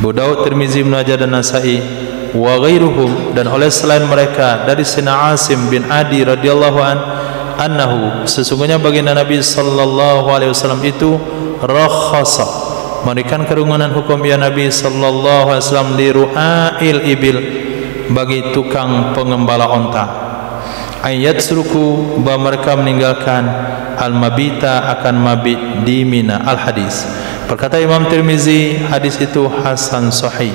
Abu Daud, Tirmizi, Ibnu Majah dan Nasa'i, wa ghairuhum, dan oleh selain mereka dari Sina Asim bin Adi radhiyallahu an, annahu, sesungguhnya baginda Nabi sallallahu alaihi wasallam itu rakhasa, memberikan keringanan hukum ya Nabi sallallahu alaihi wasallam li ru'ail ibil, bagi tukang pengembala onta, ayat suruku, bahwa mereka meninggalkan al-mabita, akan mabit di Mina. Al-hadis, berkata Imam Tirmizi, hadis itu hasan sahih,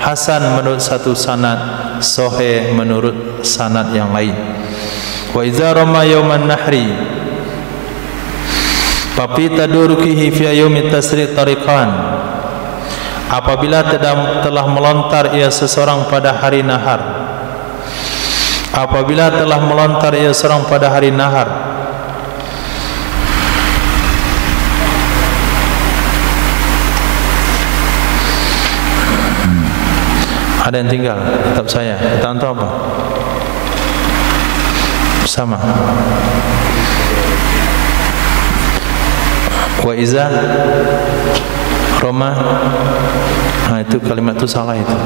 hasan menurut satu sanad, sahih menurut sanad yang lain. Wa idza rama yauman nahri, Papi tadurukihi fi yaumit tasriq tariqan. Apabila telah melontar ia seseorang pada hari nahar. Apabila telah melontar ia seseorang pada hari nahar. Ada yang tinggal kitab saya. Kitab antum apa? Sama. Wa iza Roma. Itu kalimat itu salah itu.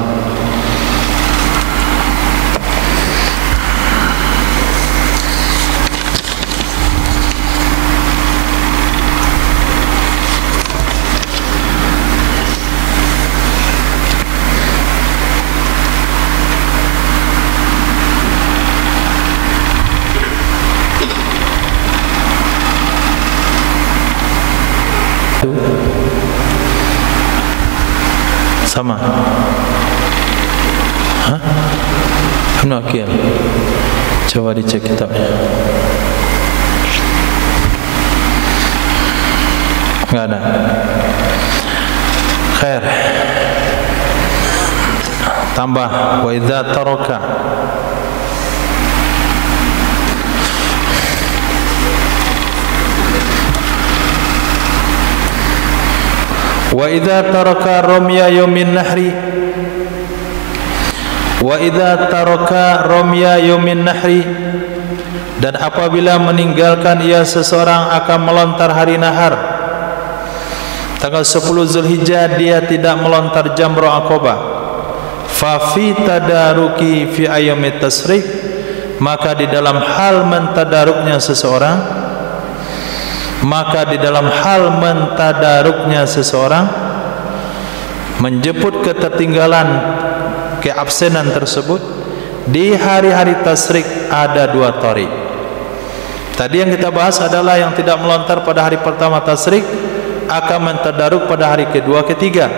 Sama. Hah? Ibnu Aqil. Coba dicek kitabnya. Enggak ada. Khair. Tambah wa idza taraka. Wa idza taraka ramya yaumin nahri. Wa idza taraka ramya yaumin nahri. Dan apabila meninggalkan ia seseorang akan melontar hari nahar. Tanggal 10 Zulhijjah dia tidak melontar jamrah Aqabah. Fa fi tadaruki fi ayyamit tasriq, maka di dalam hal mentadaruknya seseorang, maka di dalam hal mentadaruknya seseorang, menjemput ketertinggalan, keabsenan tersebut di hari-hari tasrik ada dua tarik. Tadi yang kita bahas adalah yang tidak melontar pada hari pertama tasrik akan mentadaruk pada hari kedua, ketiga.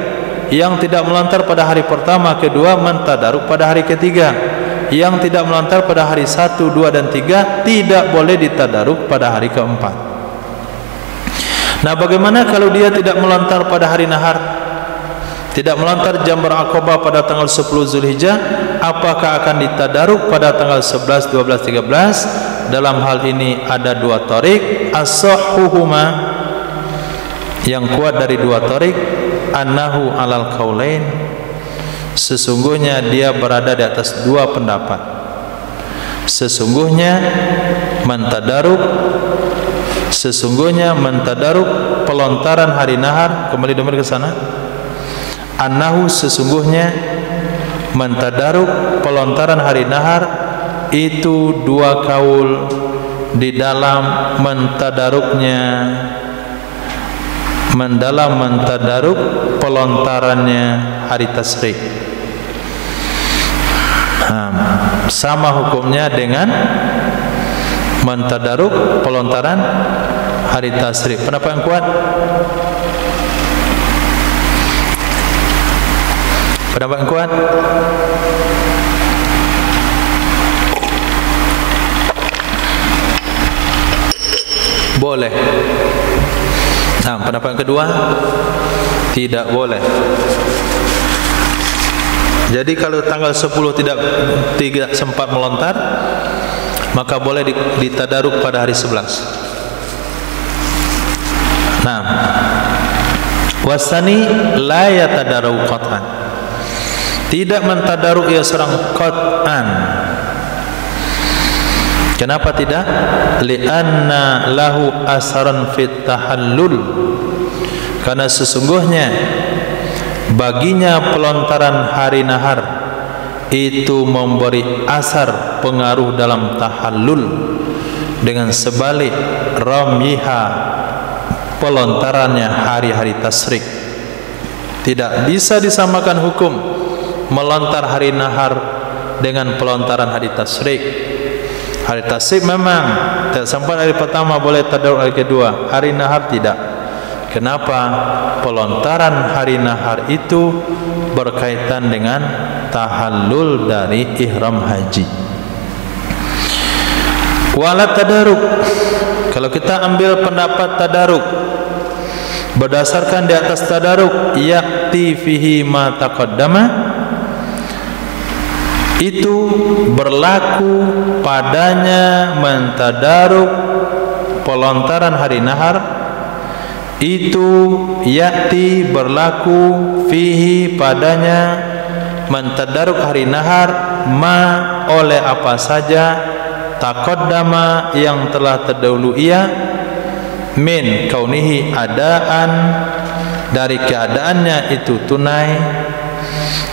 Yang tidak melontar pada hari pertama, kedua mentadaruk pada hari ketiga. Yang tidak melontar pada hari 1, 2 dan 3 tidak boleh ditadaruk pada hari keempat. Nah, bagaimana kalau dia tidak melontar pada hari nahar, tidak melontar jamrah Aqabah pada tanggal 10 Zulhijjah, apakah akan ditadaruk pada tanggal 11, 12, 13? Dalam hal ini ada dua tarik. As-sahhuhuma, yang kuat dari dua tarik, annahu alal qaulain, sesungguhnya dia berada di atas dua pendapat. Sesungguhnya mentadaruk pelontaran hari nahar. Kembali domir ke sana. Annahu, sesungguhnya mentadaruk pelontaran hari nahar itu dua kaul di dalam mentadaruk pelontarannya hari tasrik. Sama hukumnya dengan mentadaruk pelontaran hari tasrik. Pendapat yang kuat? Pendapat yang kuat? Boleh. Nah, pendapat yang kedua? Tidak boleh. Jadi kalau tanggal 10 tidak sempat melontar, maka boleh ditadaruk pada hari 11. Nah, wasani la yatadaruk qat'an, tidak mentadaruk ia seorang qat'an. Kenapa tidak? Li'anna lahu asaran fit tahallul, karena sesungguhnya baginya pelontaran hari nahar itu memberi asar, pengaruh dalam tahallul. Dengan sebalik ramyiha, pelontarannya hari-hari tasrik. Tidak bisa disamakan hukum melontar hari nahar dengan pelontaran hari tasrik. Hari tasrik memang tidak sampai hari pertama boleh tadaruk hari kedua, hari nahar tidak. Kenapa? Pelontaran hari nahar itu berkaitan dengan tahallul dari ihram haji. Wala tadaruk. Kalau kita ambil pendapat tadaruk, berdasarkan di atas tadaruk, yakti fihi ma taqaddama, itu berlaku padanya mentadaruk pelontaran hari nahar. Itu yakti berlaku fihi padanya mentadaruk hari nahar ma oleh apa saja taqaddama yang telah terdahulu ia min kaunihi adaan dari keadaannya itu tunai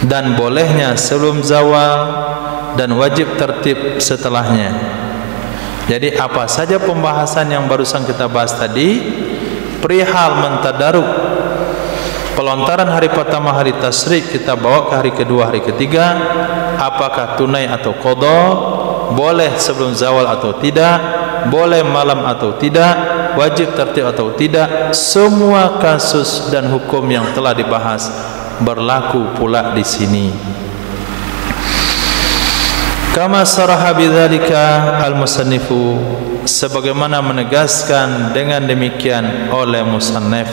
dan bolehnya sebelum zawal dan wajib tertib setelahnya. Jadi apa saja pembahasan yang barusan kita bahas tadi perihal mentadaruk pelontaran hari pertama hari tasyrik kita bawa ke hari kedua hari ketiga, apakah tunai atau qada, boleh sebelum zawal atau tidak, boleh malam atau tidak, wajib tertib atau tidak, semua kasus dan hukum yang telah dibahas berlaku pula di sini. Kama saraha bidzalika al-musannifu, sebagaimana menegaskan dengan demikian oleh musannif,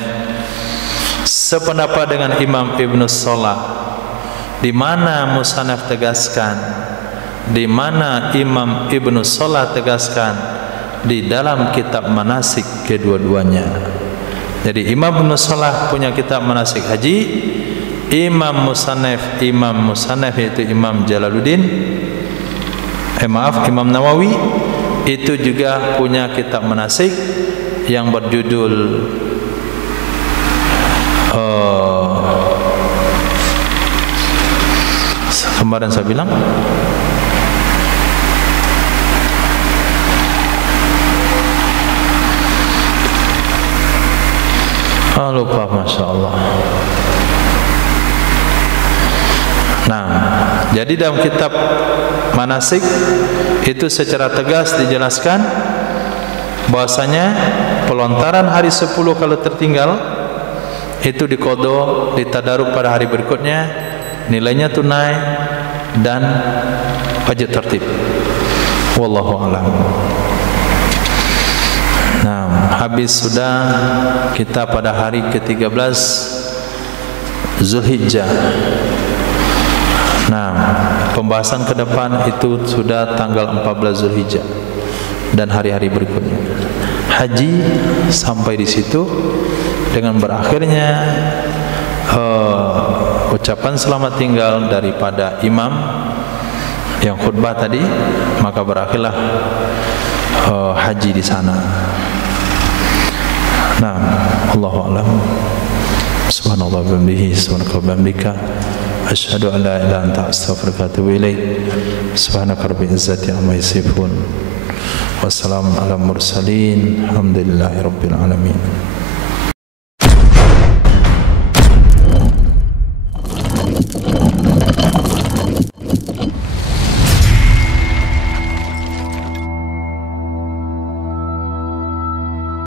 sependapat dengan Imam Ibnu Salah. Di mana musannif tegaskan, di mana Imam Ibnu Salah tegaskan, di dalam kitab manasik kedua-duanya. Jadi Imam Ibnu Salah punya kitab manasik haji, Imam Musannif itu Imam Jalaluddin, Imam Nawawi itu juga punya kitab manasik yang berjudul kemarin saya bilang lupa, Masya Allah. Nah, jadi dalam kitab manasik itu secara tegas dijelaskan bahwasanya pelontaran hari 10 kalau tertinggal itu diqada, ditadaruk pada hari berikutnya, nilainya tunai dan wajib tertib. Wallahu a'lam. Nah, habis sudah kita pada hari ke-13 Zulhijjah. Nah, pembahasan ke depan itu sudah tanggal 14 Zulhijjah dan hari-hari berikutnya. Haji sampai di situ dengan berakhirnya ucapan selamat tinggal daripada imam yang khutbah tadi, maka berakhirlah haji di sana. Nah, Allahu a'lam. Subhanallah wa bihamdihi, subhanaka wa bihamdika, asyhadu an la ilaha illa anta, astaghfiruka wa atubu ilaik. Subhanaka rabbil izzati amma yasifun. Wassalamu ala mursalin. Alhamdulillahi rabbil alamin.